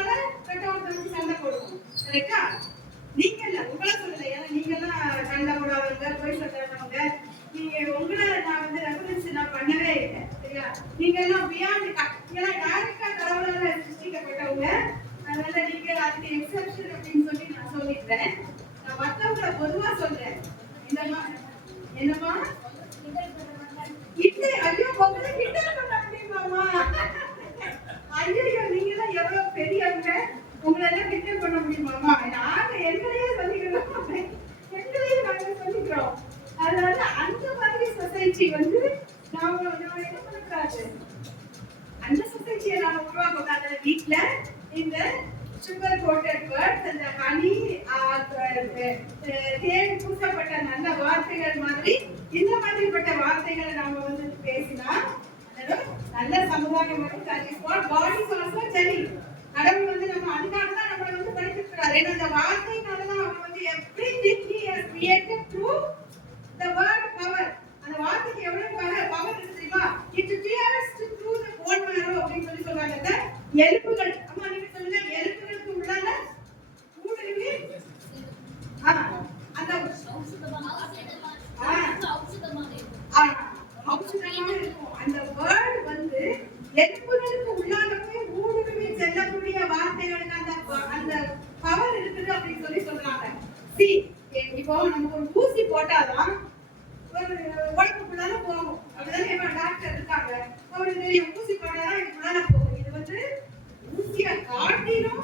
கட்டவத்தை வச்சு சண்டை போடுவோம். கரெக்டா? நீங்க இல்ல உங்களை சொல்லல. ஏன்னா நீங்க எல்லாம் சண்டை போடாதவங்க போய் சொல்றவங்க. நீங்க உங்களை நான் வந்து ரெஃபரன்ஸ் நான் பண்ணவே இல்லை. சரியா? நீங்க எல்லாம் பியாண்ட் ஏன்னா டைரக்டா கடவுளால சிருஷ்டிக்கப்பட்டவங்க. அதனால நீங்க அதுக்கு எக்ஸெப்ஷன் அப்படின்னு சொல்லி நான் சொல்லிடுறேன். நான் மத்தவங்களை பொதுவா சொல்றேன். என்னமா இல்லை ஐயோ உங்களை கிண்டல் பண்ண முடியுமாமா? ஐயோ நீங்க எல்லாம் எவ்வளவு பெரியவங்க, உங்களை எல்லாம் கிண்டல் பண்ண முடியுமாமா? நாங்க எங்களையே சொல்லிக்கிறோம், எங்களையே நாங்க சொல்லிக்கிறோம். அதனால அந்த மாதிரி சொசைட்டி வந்து நாம என்ன பண்ணக்கூடாது, அந்த சொசைட்டியை நாம உருவாக்க வீட்டுல இந்த சுகர் கோட்டட் வேர்ட்ஸ் அந்த ஹனி தேன் பூசப்பட்ட நல்ல வார்த்தைகள் மாதிரி இந்த மாதிரிப்பட்ட வார்த்தைகளை நாம வந்து பேசினா நல்ல சமுதாயம் வரும். God is also telling. கடவுள் வந்து நம்ம அதுக்காகதான் நம்மளை வந்து படிச்சிருக்கிறார். ஏன்னா அந்த வார்த்தையினாலதான் அவர் வந்து everything he has created through the word power. அந்த வார்த்தைக்கு எவ்வளவு பவர் இருக்கு தெரியுமா? It pierces through the bone marrow அப்படின்னு சொல்லி சொல்றாங்க. எலும்புகள் அம்மா நீங்க சொல்லுங்க, எலும்புகளுக்கு உள்ளான ஊடுருவி அந்த ஔஷதமாக இருக்கும். அந்த வேர்ட் வந்து எலும்புகளுக்கு உள்ளான போய் ஊடுருவி செல்லக்கூடிய வார்த்தைகளுக்கு அந்த பவர் இருக்குது அப்படின்னு சொல்லி சொல்றாங்க. இப்போ நமக்கு ஒரு ஊசி போட்டாதான் ஒரு உடம்புக்குள்ளால போகும். அப்படிதான் டாக்டர் இருக்காங்க, அவருக்கு தெரியும் ஊசி போட்டாதான் இதுக்குள்ளால போகும். இது வந்து ஊசியை காட்டிலும்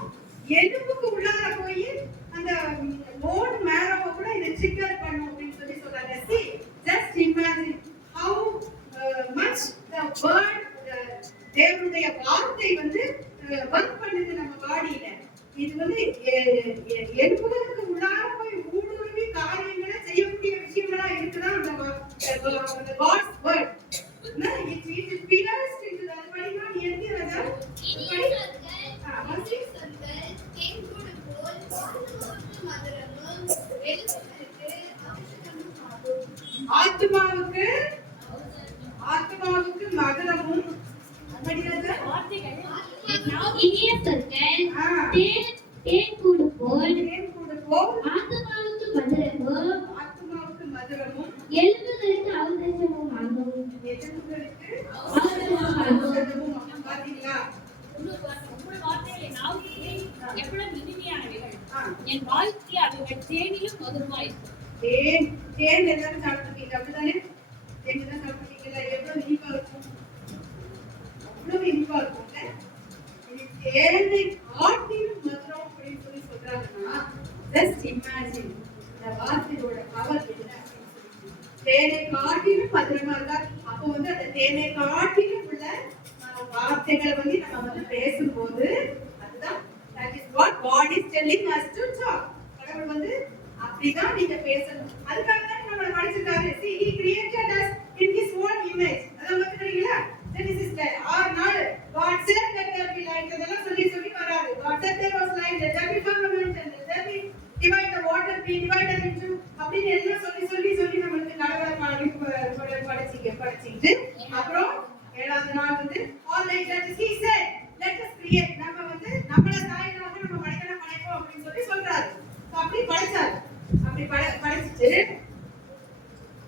எலும்புக்கு உள்ளார போய் அந்த போன் மேரோவை கூட இதை ட்ரிகர் பண்ணும் அப்படின்னு சொல்லி சொல்றாங்க. See, just imagine how much the word தேவனுடைய வார்த்தை வந்து ஒர்க் பண்ணுது நம்ம பாடியில. இது வந்து எலும்புகளுக்கு உள்ளார போய் ஊடுருவி காரியங்களை செய்யக்கூடிய விஷயங்களா இருக்குதா அந்த God's word. It pierced into the படிமா நீ எழுதிறதா ஆத்மாவுக்கு மதுரமும் இனிய சொற்கள் தேன் கூடு போல் ஆத்மாவுக்கு மதுரமும் எலும்புகளுக்கு ஔஷதமும் ஆகும். பாத்தீங்களா? எவ்வளவு இனிமையானவைகள், என் வாழ்க்கை அவைகள் தேனிலும் மதுரமாயிருக்கும். தேன் எல்லாரும் சாப்பிட்டுருக்கீங்க அப்படிதானே? தேன் எல்லாம் சாப்பிட்டுருக்கீங்களா? எவ்வளவு இனிப்பா இருக்கும், அவ்வளவு இனிப்பா இருக்கும்ல. தேனை காட்டிலும் மதுரம் அப்படின்னு சொல்லி சொல்றாங்கன்னா ஜஸ்ட் இமேஜின் இந்த வார்த்தையோட பவர் என்ன. தேனை காட்டிலும் மதுரமா இருக்கா? அப்போ வந்து அந்த தேனை காட்டிலும் உள்ள வார்த்தைகளை வந்து நம்ம வந்து பேசும்போது அதுதான் that is what God is telling us to talk. கடவுள் வந்து அப்படிதான் நீங்க பேசணும். அதுக்காக தான் நம்மள படிச்சிருக்காரு. See, he created us in his own image. அத பாத்துறீங்களா? Genesis 6 God said let there be light. அதெல்லாம் சொல்லி வராரு. God said there was light, let there be firmament, and let there be divide the water be divided into அப்படின்னு எல்லாம் சொல்லி நமக்கு கடவுளை படிச்சிட்டு அப்புறம் 7வது நாள் வந்து all light that he said let us create. நம்ம வந்து நம்மள சாயலாக நம்ம படைப்போம் அப்படின்னு சொல்றாரு. அப்படி படைச்சாரு. அப்படி படைச்சிட்டு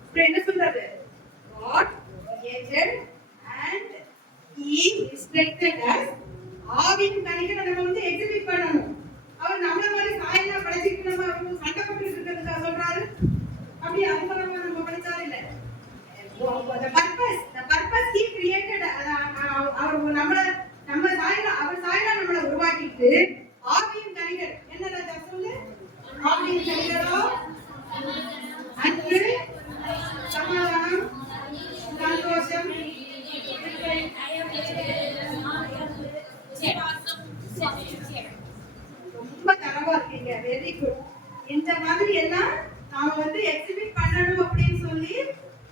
அப்புறம் என்ன சொல்றாரு? God created and he instructed us. ஆவியின் கனிகளை நம்ம வந்து எக்ஸிபிட் பண்ணணும். அவர் நம்மள மாதிரி சாயலா படைச்சிட்டு நம்ம சண்டை போட்டு இருக்கிறதுக்கா சொல்றாரு? அப்படி அது நம்ம படிச்சாரு இல்ல. The purpose he created, அவர் நம்ம சாயலா அவர் சாயலா நம்மளை உருவாக்கிட்டு ஆவியின் கனிகள் என்ன சொல்லு? ஆவியின் கனிகளோ அன்பு, சமாதானம், சந்தோஷம், ரொம்ப தரவா இருக்கீங்க. Very good. இந்த மாதிரி எல்லாம் நாம வந்து எக்ஸிபிட் பண்ணணும் அப்படின்னு சொல்லி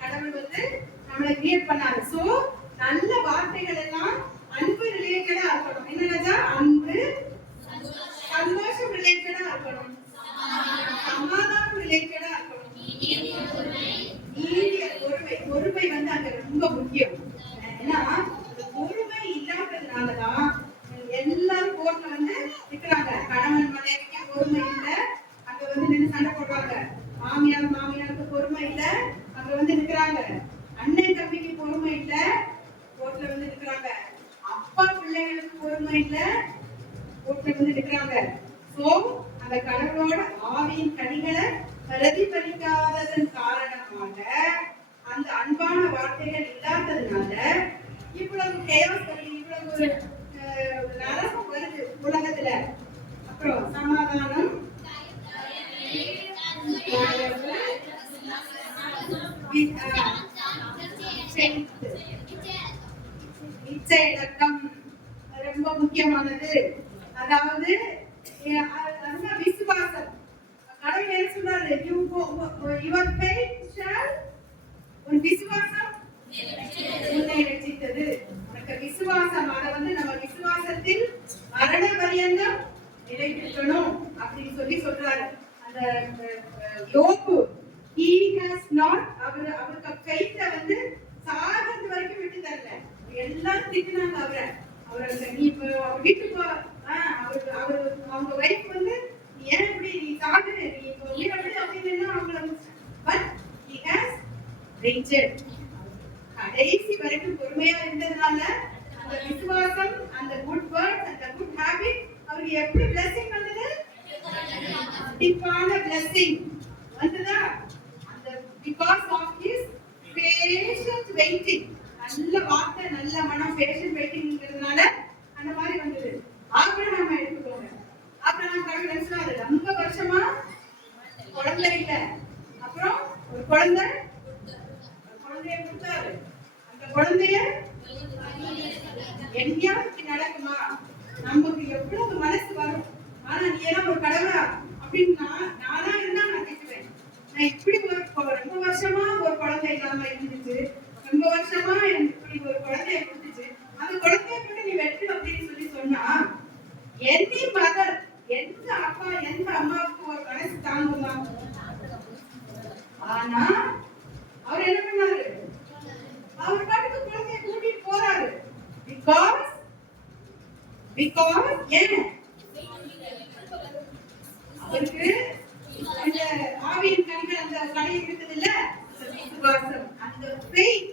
கடவுள் வந்து நம்மளை கிரியேட் பண்ணாரு. சோ நல்ல வார்த்தைகள் எல்லாம் அன்பு ரிலேட்டடா இருக்கணும். என்னன்னா அன்பு, சந்தோஷம் ரிலேட்டடா இருக்கணும், சமாதானம் ரிலேட்டடா இருக்கணும், நீடிய பொறுமை வந்து அங்க ரொம்ப முக்கியம். ஏன்னா பொறுமை இல்லாததுனாலதான் எல்லாரும் கோர்ட்ல வந்து நிக்கிறாங்க. கணவன் மனைவிக்கு பொறுமை இல்ல, அங்க வந்து நின்று சண்டை போடுறாங்க. மாமியாருக்கு பொறுமை இல்ல, அங்க வந்து நிக்கிறாங்க. அண்ணன் தம்பிக்கு பொறுமை இல்ல, கோர்ட்ல வந்து நிக்கிறாங்க. அப்பா பிள்ளைகளுக்கு பொறுமை இல்ல, கோர்ட்ல வந்து நிக்கிறாங்க. சோ அந்த கடவுளோட ஆவியின் கனிகளை பிரதிபலிக்காததன் காரணமாக, அந்த அன்பான வார்த்தைகள் இல்லாததுனால இவ்வளவு கேஸ் வருது, இவ்வளவு நரகம் வருது உலகத்துல. அப்புறம் சமாதானம், இச்சையடக்கம் ரொம்ப முக்கியமானது. அதாவது விசுவாசம். கடவுள் என்ன சொல்றாரு? Your faith shall, உன் விசுவாசம் உன்னை ரட்சித்தது. உனக்கு விசுவாசம், அதை வந்து நம்ம விசுவாசத்தில் மரண பரியந்தம் நிலைத்திருக்கணும் அப்படின்னு சொல்லி சொல்றாரு. அந்த யோபு, he has not, அவருக்கு faith வந்து சாகிறது வரைக்கும் விட்டு தரல. எல்லாம் திட்டினாங்க அவரை. நீ வீட்டுக்கு போ, அவங்க வைஃப் வந்து ஏன் இப்படி நீ சாகு, நீ வீட்டை விட்டு அப்படின்னு அவங்கள, பட் he has waited. கடைசி வரைக்கும் பொறுமையா இருந்ததுனால அந்த விசுவாசம், அந்த குட் வேர்ட்ஸ், அந்த குட் ஹாபிட் அவருக்கு எப்படி blessing வந்தது? டிப்பான blessing வந்ததா? அந்த because of his patient waiting. நல்ல வார்த்தை, நல்ல மனம், பேஷண்ட் வெயிட்டிங்கிறதுனால அந்த மாதிரி வந்தது. ஆபிரகாம் எடுத்துக்கோங்க. ஆபிரகாம் கடவுள் என்ன சொன்னாரு? ரொம்ப வருஷமா குழந்தை இல்ல, அப்புறம் ஒரு குழந்தைய கொடுத்தாரு. அந்த குழந்தைய என்னையாவது நடக்குமா? நமக்கு எவ்வளவு மனசு வரும். ஆனா நீ எல்லாம் ஒரு கடவுளா அப்படின்னு நானா இருந்தா நான் கேட்குவேன். நான் இப்படி ரொம்ப வருஷமா ஒரு குழந்தை இல்லாம இருந்துச்சு, ரொம்ப வருஷமா இப்படி ஒரு குழந்தைய கொடுத்துச்சு, அந்த குழந்தைய கூட நீ வெட்டு அப்படின்னு சொல்லி சொன்னா எந்த மதர், எந்த அப்பா, எந்த அம்மாவுக்கு ஒரு மனசு தாங்குமா? ஆனா அவர் என்ன பண்ணாரு? அவர் பாட்டுக்கு குழந்தைய கூட்டிட்டு போறாரு. பிகாஸ் ஏன் அவருக்கு அந்த ஆவியின் கனிகள், அந்த கனி இருக்குது இல்ல, விசுவாசம், அந்த faith,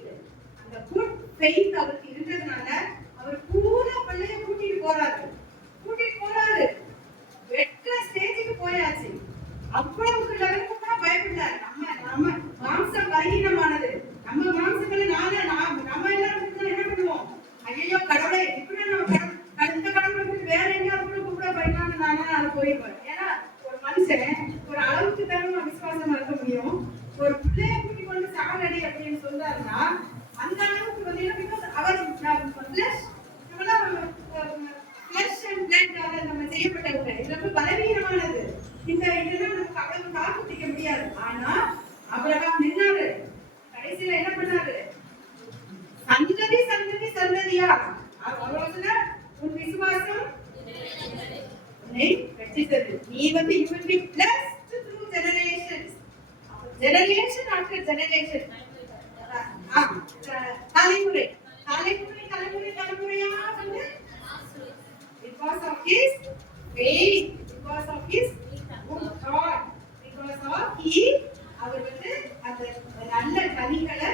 அந்த குட் faith அவருக்கு இருந்ததுனால அவர் பூரா பிள்ளைய கூட்டிட்டு போறாரு. வெற்ற ஸ்டேஜுக்கு போயாச்சு. அவ்வளவுக்கு லெவலுக்கு கூட பயப்படல. நம்ம மாம்சம் பலகீனமானது. நம்ம மாம்சங்களை நம்ம எல்லாரும் என்ன பண்ணுவோம்? ஐயோ கடவுளை இப்படி நம்ம இந்த கடவுளை விட்டு வேற எங்கேயாவது கூட பயனான நானே போயிடுவேன். ஏன்னா ஒரு மனுஷன் ஒரு அளவுக்கு தானே விசுவாசமா இருக்க முடியும். ஒரு பிள்ளைய கூட்டி கொண்டு சாகடி அப்படின்னு சொல்றாருன்னா அந்த அளவுக்கு வந்து அவர் நம்ம செய்யப்பட்டவங்க. இது ரொம்ப பலவீனமானது. இதெல்லாம் நமக்கு அவ்வளவு தாக்கு பிடிக்க முடியாது. ஆனா ஆபிரகாம் நின்னாரு. கடைசியில என்ன பண்ணாரு? சந்ததியா உன் விசுவாசம் உன்னை ரட்சித்தது. நீ வந்து you will be blessed through generations. Generation after generation. தலைமுறையா வந்து because of his faith, because of his good thought, because அவர் வந்து அந்த நல்ல கனிகளை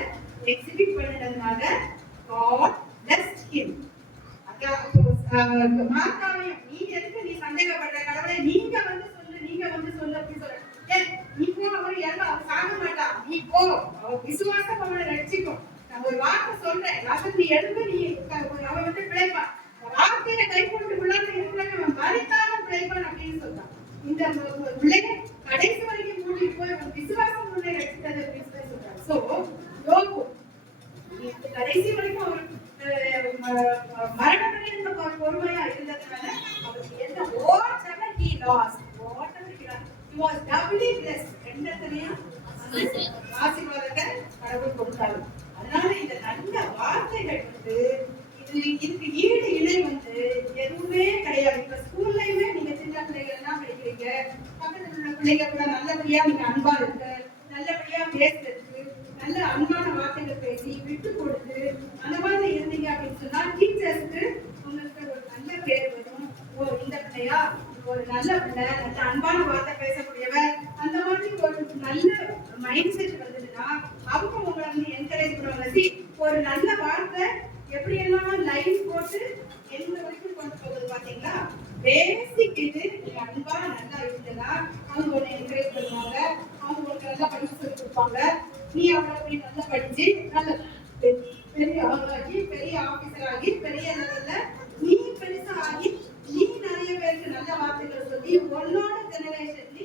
எக்ஸிபிட் பண்ணதுனால God blessed him. மார்த்தாவையும் நீ எதுக்கு நீ சந்தேகப்படுற கடவுளை நீங்க வந்து சொல்லு அப்படி சொல்ற நீ போ அவர் எல்லாம் சாக மாட்டான் நீ போ அவர் விசுவாசம் அவனை ரட்சிக்கும் நான் ஒரு வார்த்தை சொல்றேன் நீ எழுந்து நீ அவன் வந்து பிழைப்பான் வார்த்தையில கை கொண்டு விழாம இருக்கிறவன் அவன் மறித்தாலும் பிழைப்பான் அப்படின்னு சொல்றான் இந்த பிள்ளைங்க கடைசி வரைக்கும் கூட்டிட்டு போய் அவன் விசுவாசம் உன்னை ரட்சித்தது அப்படின்னு சொல்றான் சோ யோபு கடைசி வரைக்கும் அவர் மரணம் பொறுமையா இருந்ததுனால அவருக்கு எந்த whatever he lost he was doubly blessed ரெண்டத்தனையும் ஆசீர்வாதத்தை கடவுள் கொடுத்தாரு அதனால இந்த நல்ல வார்த்தைகள் வந்து இதுக்கு ஈடு இணை வந்து எதுவுமே கிடையாது இப்ப ஸ்கூல்லயுமே நீங்க சின்ன பிள்ளைகள் எல்லாம் படிக்கிறீங்க பக்கத்துல உள்ள பிள்ளைங்க கூட நல்லபடியா நீங்க அன்பா இருக்கு நல்லபடியா பேசுறதுக்கு நல்ல அன்பான வார்த்தைகள் பேசி விட்டு கொடுத்து அந்த மாதிரி இருந்தீங்க அப்படின்னு சொன்னா டீச்சர்ஸ்க்கு உங்களுக்கு ஒரு நல்ல பேர் வரும் ஓ இந்த பிள்ளையா ஒரு நல்ல பிள்ளை நல்ல அன்பான வார்த்தை பேசக்கூடியவர் அந்த மாதிரி ஒரு நல்ல மைண்ட் செட் வந்ததுன்னா அவங்க உங்களை வந்து என்கரேஜ் பண்ணுவாங்க ஒரு நல்ல வார்த்தை எப்படி எல்லாம் லைன் போட்டு எந்த வரைக்கும் கொண்டு போகுது பாத்தீங்களா பேசிக் இது நீங்க அன்பா நல்லா இருந்ததுன்னா அவங்க உன்னை என்கரேஜ் பண்ணுவாங்க அவங்க உனக்கு நல்லா படிச்சு சொல்லி கொடுப்பாங்க நீ அவளை போய் நல்லா படிச்சு நல்ல பெரிய ஆளாகி பெரிய ஆபீசர் ஆகி பெரிய லெவல்ல நீ பெருசா ஆகி நீ நிறைய பேருக்கு நல்ல வார்த்தைகள் சொல்லி உன்னோட ஜெனரேஷன்ல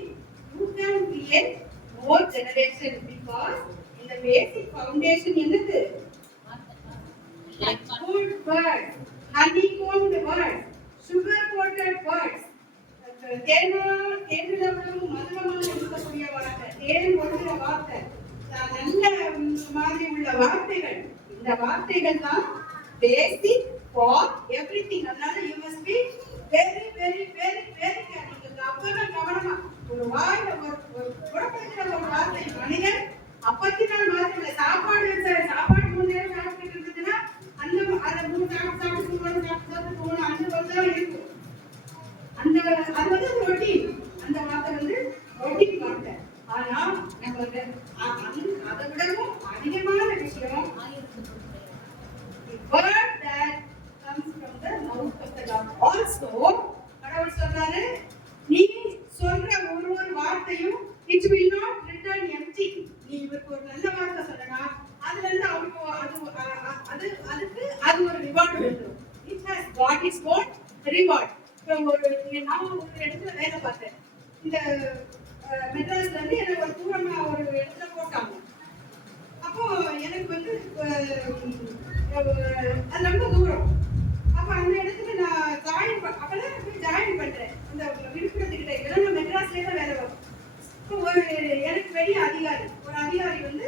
you can create more generation because இந்த பேசிக் ஃபவுண்டேஷன் என்னது good words honeycombed words sugar coated words தேனில் மதுரமாக இருக்கக்கூடிய வார்த்தை தேன் கொடுக்கிற வார்த்தை நல்ல மாதிரி உள்ள வார்த்தைகள் இந்த வார்த்தைகள் தான் பேசிக் ஃபார் எவ்ரிதிங் அதனால you must be very very very very careful அப்பதான் கவனமா ஒரு வாயில ஒரு குழப்பத்துல ஒரு வார்த்தை மனிதன் அப்பத்தி நாள் மாதிரி சாப்பாடு மூணு நேரம் சாப்பிட்டு இருந்ததுன்னா அந்த அதை மூணு சாப்பிட்டு மூணு அஞ்சு வருஷம் இருக்கும் அந்த அது வந்து ரொட்டீன் அந்த வார்த்தை வந்து ரொட்டீன் வார்த்தை ஆனா நமக்கு அதை விடவும் அதிகமான விஷயம் word that comes from the mouth of the Lord also கடவுள் சொல்றாரு நீ சொல்ற ஒரு வார்த்தையும் it will not return empty நீ இவருக்கு ஒரு நல்ல வார்த்தை சொன்னா அதுல இருந்து அவருக்கு அது ஒரு ரிவார்ட் வந்துடும் it has got its own reward நான் ஒரு இடத்துல வேலை பார்த்தேன் இந்த மெட்ராஸ்ல இருந்து எனக்கு ஒரு தூரமா ஒரு இடத்துல போட்டாங்க அப்போ எனக்கு வந்து அது ரொம்ப தூரம் அப்ப அந்த இடத்துல நான் அப்பதான் போய் ஜாயின் பண்றேன் அந்த விழுப்புரத்துக்கிட்ட இதெல்லாம் நான் மெட்ராஸ்லயே தான் வேலை பார்ப்பேன் இப்போ எனக்கு பெரிய ஒரு அதிகாரி வந்து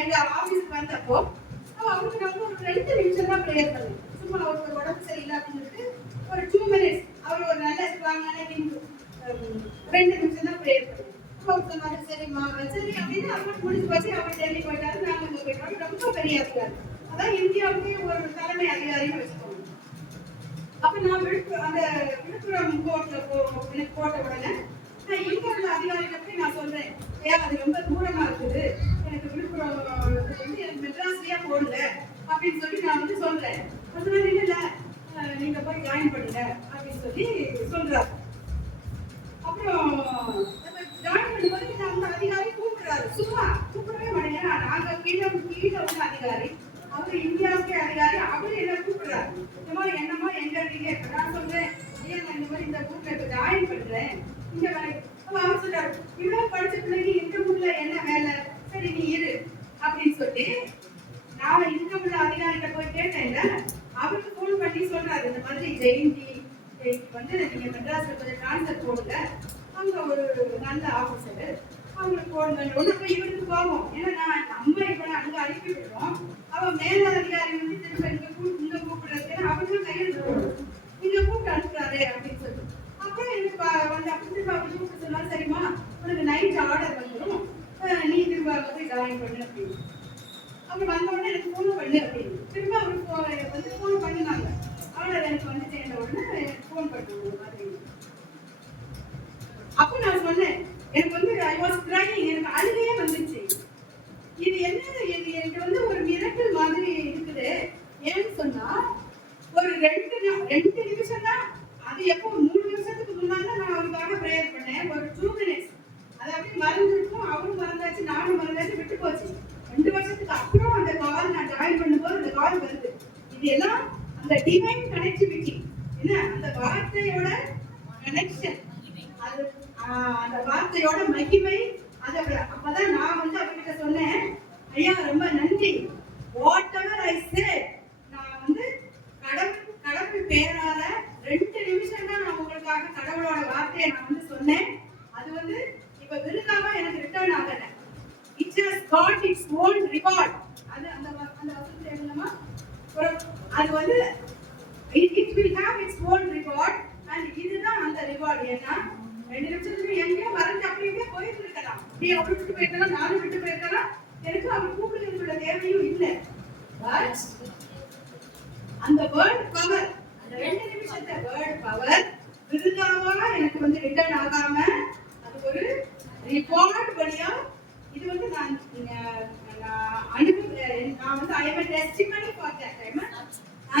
எங்க ஆபீஸ்க்கு வந்தப்போ அவருக்கு நான் ஒரு 2 நிமிஷம் தான் ப்ரேயர் பண்ணேன் சும்மா அவருக்கு உடம்பு சரியில்லை அப்படின்னு ஒரு 2 மினிட்ஸ் அவர் ஒரு நல்ல ஸ்ட்ராங்கான ஹிந்து 2 நிமிஷம் தான் ப்ரேயர் பண்ணேன் அவர் சொன்னாரு சரிம்மா சரி அப்படின்னு அவர் முடிச்சு வச்சு அவர் டெல்லி போயிட்டாரு நாங்க இங்க போயிட்டோம் ரொம்ப பெரிய அதிகாரி அதான் இந்தியாவுக்கு ஒரு தலைமை அதிகாரின்னு வச்சுக்கோங்க அப்ப நான் விழுப்புரம் கோர்ட்ல போட்ட உடனே நான் இங்க உள்ள அதிகாரிகளை போய் நான் சொல்றேன் ஏன் அது ரொம்ப தூரமா இருக்குது எனக்கு விழுப்புரம் வந்து எனக்கு மெட்ராஸ்லயே போடல அப்படின்னு சொல்லி நான் வந்து சொல்றேன் அதனால இல்ல நீங்க போய் ஜாயின் பண்ணுங்க அப்படின்னு சொல்லி சொல்றாரு அப்புறம் ஜாயின் பண்ணும்போது அந்த அதிகாரி கூப்பிடுறாரு சும்மா கூப்பிடவே மாட்டேங்க நாங்க கீழே உள்ள அதிகாரி அவரு இந்தியாவுக்கே அதிகாரி அவரு என்ன கூப்பிடுறாரு இந்த மாதிரி என்னமா எங்க இருக்கீங்க நான் சொல்றேன் ஐயா நான் இந்த மாதிரி இந்த ஊர்ல இப்ப ஜாயின் பண்றேன் இங்க அவர் சொல்றாரு இவ்வளவு படிச்ச பிள்ளைக்கு இந்த ஊர்ல என்ன வேலை சரி நீ இரு அப்படின்னு சொல்லி நான் இந்த உள்ள அதிகாரிகிட்ட போய் கேட்டேன்ல அவருக்கு போன் பண்ணி சொல்றாரு இந்த மாதிரி ஜெயந்தி வந்து நீங்க மெட்ராஸ்ல கொஞ்சம் டிரான்ஸ்ஃபர் போடுங்க அவங்க ஒரு நல்ல ஆபீசர் அவங்களுக்கு போடுங்க ஒண்ணு போய் இவருக்கு போவோம் ஏன்னா நம்ம இப்ப அங்க அனுப்பி விடுறோம் அவன் மேல அதிகாரி வந்து திரும்ப இங்க கூப்பிடுறதுக்கு அவங்களும் கையெழுத்து இங்க கூப்பிட்டு அனுப்புறாரு அப்படின்னு சொல்லி அப்புறம் எனக்கு வந்து அப்படி கூப்பிட்டு சொன்னா சரிம்மா உனக்கு நைட் ஆர்டர் வந்துடும் நீ திரும்ப போய் ஜாயின் பண்ணு அப்படின்னு அவங்க வந்த உடனே எனக்கு ஃபோன் பண்ணு அப்படின்னு திரும்ப அவருக்கு வந்து ஃபோன் பண்ணினாங்க ஆர்டர் எனக்கு வந்து சேர்ந்த உடனே ஃபோன் பண்ணுவாங்க மாதிரி அப்போ நான் சொன்னேன் எனக்கு வந்து ஐ வாஸ் 3 வருஷத்துக்கு முன்னால நான் அவருக்காக ப்ரேயர் பண்ணேன். ஒரு 2 மினிட்ஸ். அது அப்படியே மறந்துருக்கும். அவரும் மறந்தாச்சு, நானும் மறந்தாச்சு, விட்டு போச்சு. 2 வருஷத்துக்கு அப்புறம் அந்த கால் நான் ஜாயின் பண்ணும்போது அந்த கால் வருது. இது எல்லாம் அந்த டிவைன் கனெக்டிவிட்டி. என்ன அந்த வார்த்தையோட கனெக்ஷன், அது அந்த வார்த்தையோட மகிமை. அது அப்பதான் நான் வந்து அவர்கிட்ட சொன்னேன், ஐயா ரொம்ப நன்றி. வாட் எவர் ஐ சேட், நான் வந்து கடவுள் பேரால 2 நிமிஷம் தான் நான் உங்களுக்காக கடவுளோட வார்த்தையை நான் வந்து சொன்னேன். அது வந்து இப்ப விருதாவா எனக்கு ரிட்டர்ன் ஆகல. It has got its own reward. அது அந்த வசனத்துல எழுதுமா, அது வந்து it will have its own reward. And இதுதான் அந்த ரிவார்ட். ஏன்னா 2 நிமிஷத்துக்கு எங்கேயோ மறந்து அப்படியே போயிட்டு இருக்கலாம், அப்படியே அவர் விட்டு போயிருக்கலாம், நானும் விட்டு போயிருக்கலாம். எனக்கு அவர் கூப்பிடுறதுக்குள்ள தேவையும் இல்லை. பட் அந்த வேர்ட் பவர், அந்த 2 நிமிஷத்தை வேர்ட் பவர் விருதாவா எனக்கு வந்து ரிட்டர்ன் ஆகாம அது ஒரு ரிவார்ட் வழியா இது வந்து நான் அனுபவம். நான் வந்து I am testimony for that.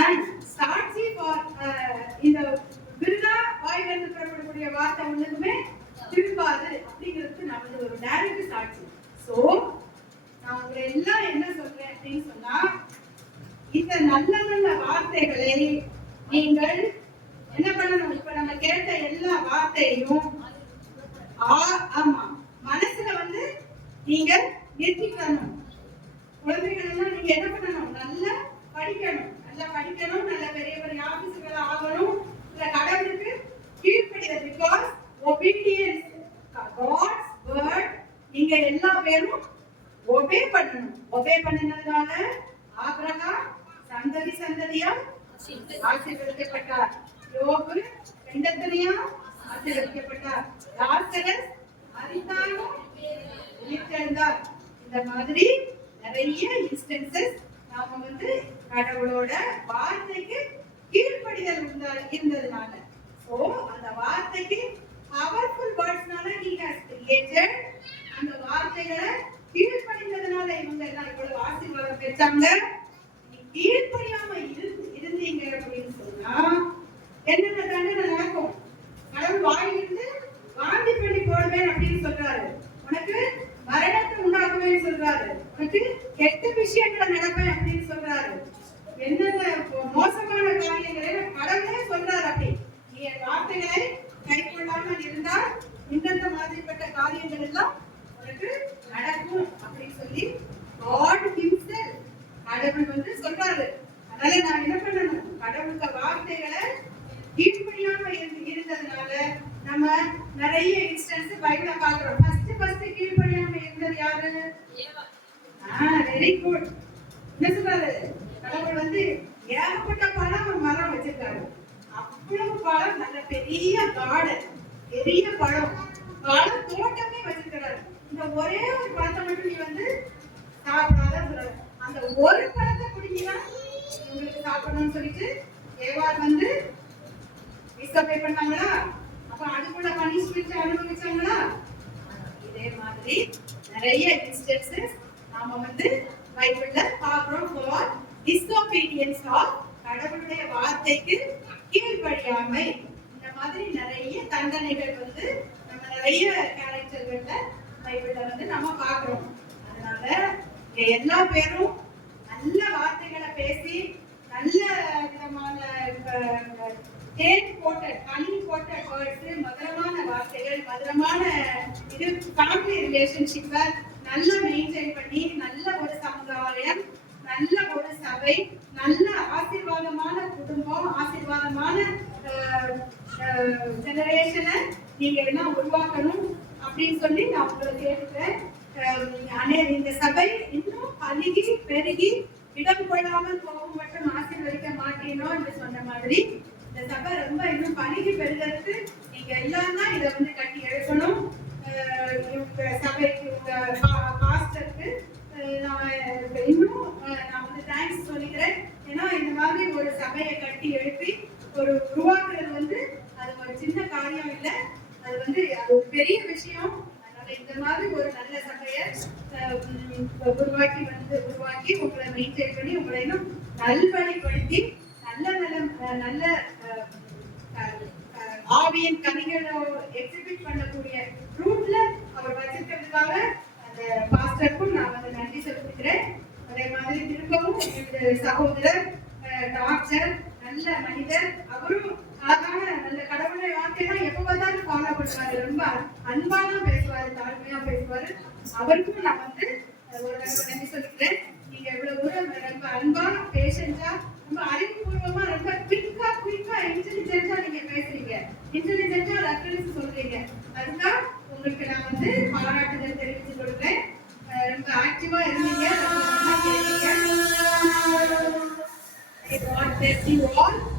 And சாட்சி ஃபார் இந்த விருதா வாயிலிருந்து பெறப்படக்கூடிய வார்த்தை ஒண்ணுக்குமே திரும்பாது அப்படிங்கிறதுக்கு நான் வந்து ஒரு டைரக்ட் சாட்சி. சோ நான் உங்களை எல்லாம் என்ன சொல்றேன் அப்படின்னு சொன்னா, இந்த நல்ல நல்ல வார்த்தைகளை நீங்கள் என்ன பண்ணணும், இப்ப நம்ம கேட்ட எல்லா வார்த்தையும் ஆமா மனசுல வந்து நீங்க நிறுத்திக்கணும். குழந்தைகள் எல்லாம் நீங்க என்ன பண்ணணும், நல்லா படிக்கணும், நல்ல பெரிய பெரிய ஆபீசர்கள் ஆகணும், இல்ல கடவுளுக்கு கீழ்ப்படிதல். பிகாஸ் obedience, God's word, நீங்க எல்லா பேரும் ஒபே பண்ணணும். ஒபே பண்ணினதுனால ஆபிரகாம் சந்ததியா ஆசீர்வதிக்கப்பட்டார். யோபு ரெண்டத்தனையா ஆசீர்வதிக்கப்பட்டார். லாசரஸ் மரித்தாலும் உயிர்த்தெழுந்தார். இந்த மாதிரி நிறைய இன்ஸ்டன்சஸ் நாம வந்து கடவுளோட வார்த்தைக்கு கீழ்ப்படிதல் இருந்ததுனால, சோ அந்த வார்த்தைக்கு பவர்ஃபுல் வேர்ட்ஸ்னால he has created, அந்த வார்த்தைகளை கீழ்ப்படிந்ததுனால இவங்க எல்லாம் இவ்வளவு ஆசீர்வாதம் பெற்றாங்க. கீழ்ப்படியாம இருந்தீங்க அப்படின்னு சொன்னா என்னென்ன தண்டனை நடக்கும்? கடவுள் வாயிலிருந்து வாந்தி பண்ணி போடுவேன் அப்படின்னு சொல்றாரு, உனக்கு மரணத்தை உண்டாக்குவேன்னு சொல்றாரு, உனக்கு கெட்ட விஷயங்களை நடப்பேன் அப்படின்னு சொல்றாரு, என்னென்ன மோசமான காரியங்களை கடவுளே சொல்றாரு. அப்படி நீ என் வார்த்தைகளை கை கொள்ளாமல் இருந்தால் இந்த மாதிரிப்பட்ட காரியங்கள் எல்லாம் உனக்கு நடக்கும் அப்படின்னு சொல்லி God himself கடவுள் வந்து சொல்றாரு. அதனால நான் என்ன பண்ணணும், கடவுளுக்கு வார்த்தைகளை கீழ்ப்படியாம இருந்ததுனால நம்ம நிறைய இன்ஸ்டன்ஸ் பைபிள்ல பாக்குறோம். ஃபர்ஸ்ட் கீழ்ப்படியாம இருந்தது யாரு? Very good. என்ன சொல்றாரு, கடவுள் வந்து ஏகப்பட்ட பழம் மரம் வச்சிருக்காரு. அவ்வளவு பழம், நல்ல பெரிய கார்டன், பெரிய பழம் தோட்டமே வச்சிருக்கிறாரு. இந்த ஒரே ஒரு பழத்தை மட்டும் நீ வந்து சாப்பிடாத சொல்றாரு. அந்த ஒரு பழத்தை குடிங்கன்னா உங்களுக்கு சாப்பிடணும்னு சொல்லிட்டு ஏவாள் வந்து டிஸ்அப்ளை பண்ணாங்களா? அப்ப அதுக்குள்ள பனிஷ்மெண்ட் அனுபவிச்சாங்களா? இதே மாதிரி நிறைய இன்ஸ்டன்சஸ் நாம வந்து பைபிள்ல பார்க்கிறோம். ஃபார் டிஸ்ஒபீடியன்ஸ் ஆஃப் கடவுளுடைய வார்த்தைக்கு கீழ்ப்படியாமை. இந்த மாதிரி நிறைய தண்டனைகள் வந்து நம்ம நிறைய கேரக்டர்கள்ல பைபிள்ல வந்து நம்ம பார்க்கிறோம். அதனால எல்லா பேரும் நல்ல வார்த்தைகளை பேசி நல்ல விதமான தேன் போட்ட கனி போட்ட வேர்ட்ஸ், மதுரமான வார்த்தைகள், மதுரமான இது ஃபேமிலி ரிலேஷன்ஷிப்பை நல்லா மெயின்டைன் பண்ணி நல்ல ஒரு சமுதாயம், நல்ல ஒரு சபை, நல்ல ஆசீர்வாதமான குடும்பம், ஆசீர்வாதமான ஜெனரேஷனை நீங்க எல்லாம் உருவாக்கணும் அப்படின்னு சொல்லி நான் உங்களை கேட்டுக்கிறேன். இந்த சபை இன்னும் பழுகி பெருகி இடம் கொள்ளாமல் போகும் மட்டும் ஆசீர்வதிக்க மாட்டேனோ என்று சொன்ன மாதிரி இந்த சபை ரொம்ப இன்னும் பழுகி பெறுகிறதுக்கு நீங்க எல்லாம் தான் இதை வந்து கட்டி எழுப்பணும். சபைக்கு பாஸ்டருக்கு இன்னும் நான் வந்து தேங்க்ஸ் சொல்லிக்கிறேன். ஏன்னா இந்த மாதிரி ஒரு சபையை கட்டி எழுப்பி ஒரு உருவாக்குறது வந்து அது ஒரு சின்ன காரியம் இல்லை, அது வந்து அது ஒரு பெரிய விஷயம். அதனால இந்த மாதிரி ஒரு நல்ல சபையை உருவாக்கி உங்களை மெயின்டைன் பண்ணி உங்களை இன்னும் நல்வழிப்படுத்தி நல்ல நல்ல நல்ல ஆவியின் கனிகளை எக்ஸிபிட் பண்ணக்கூடிய ரூட்ல அவர் வச்சிருக்கிறதுக்காக அந்த பாஸ்டருக்கும் நான் வந்து நன்றி செலுத்துகிறேன். அதே மாதிரி திரும்பவும் என்னுடைய சகோதரர் டாக்டர் நல்ல மனிதர், அவரும் அழகான நல்ல கடவுளை வார்த்தையெல்லாம் எப்ப பார்த்தாலும் ஃபாலோ பண்ணுவாரு. ரொம்ப அன்பா தான் பேசுவாரு, தாழ்மையா பேசுவாரு. அவருக்கும் நான் வந்து ஒரு தடவை நன்றி சொல்லிக்கிறேன். நீங்க எவ்வளவு தூரம் ரொம்ப அன்பா பேஷண்டா ரொம்ப அறிவுபூர்வமா ரொம்ப குயிக்கா இன்டெலிஜென்ட்டா நீங்க பேசுறீங்க, இன்டெலிஜென்ட்டா ரெஃபரன்ஸ் சொல்றீங்க. அதுதான் உங்களுக்கு நான் வந்து பாராட்டுதல் தெரிவித்து கொடுக்கிறேன். ரொம்ப ஆக்டிவா இருந்தீங்க, ரொம்ப நல்லா கேட்டீங்க. God bless you all.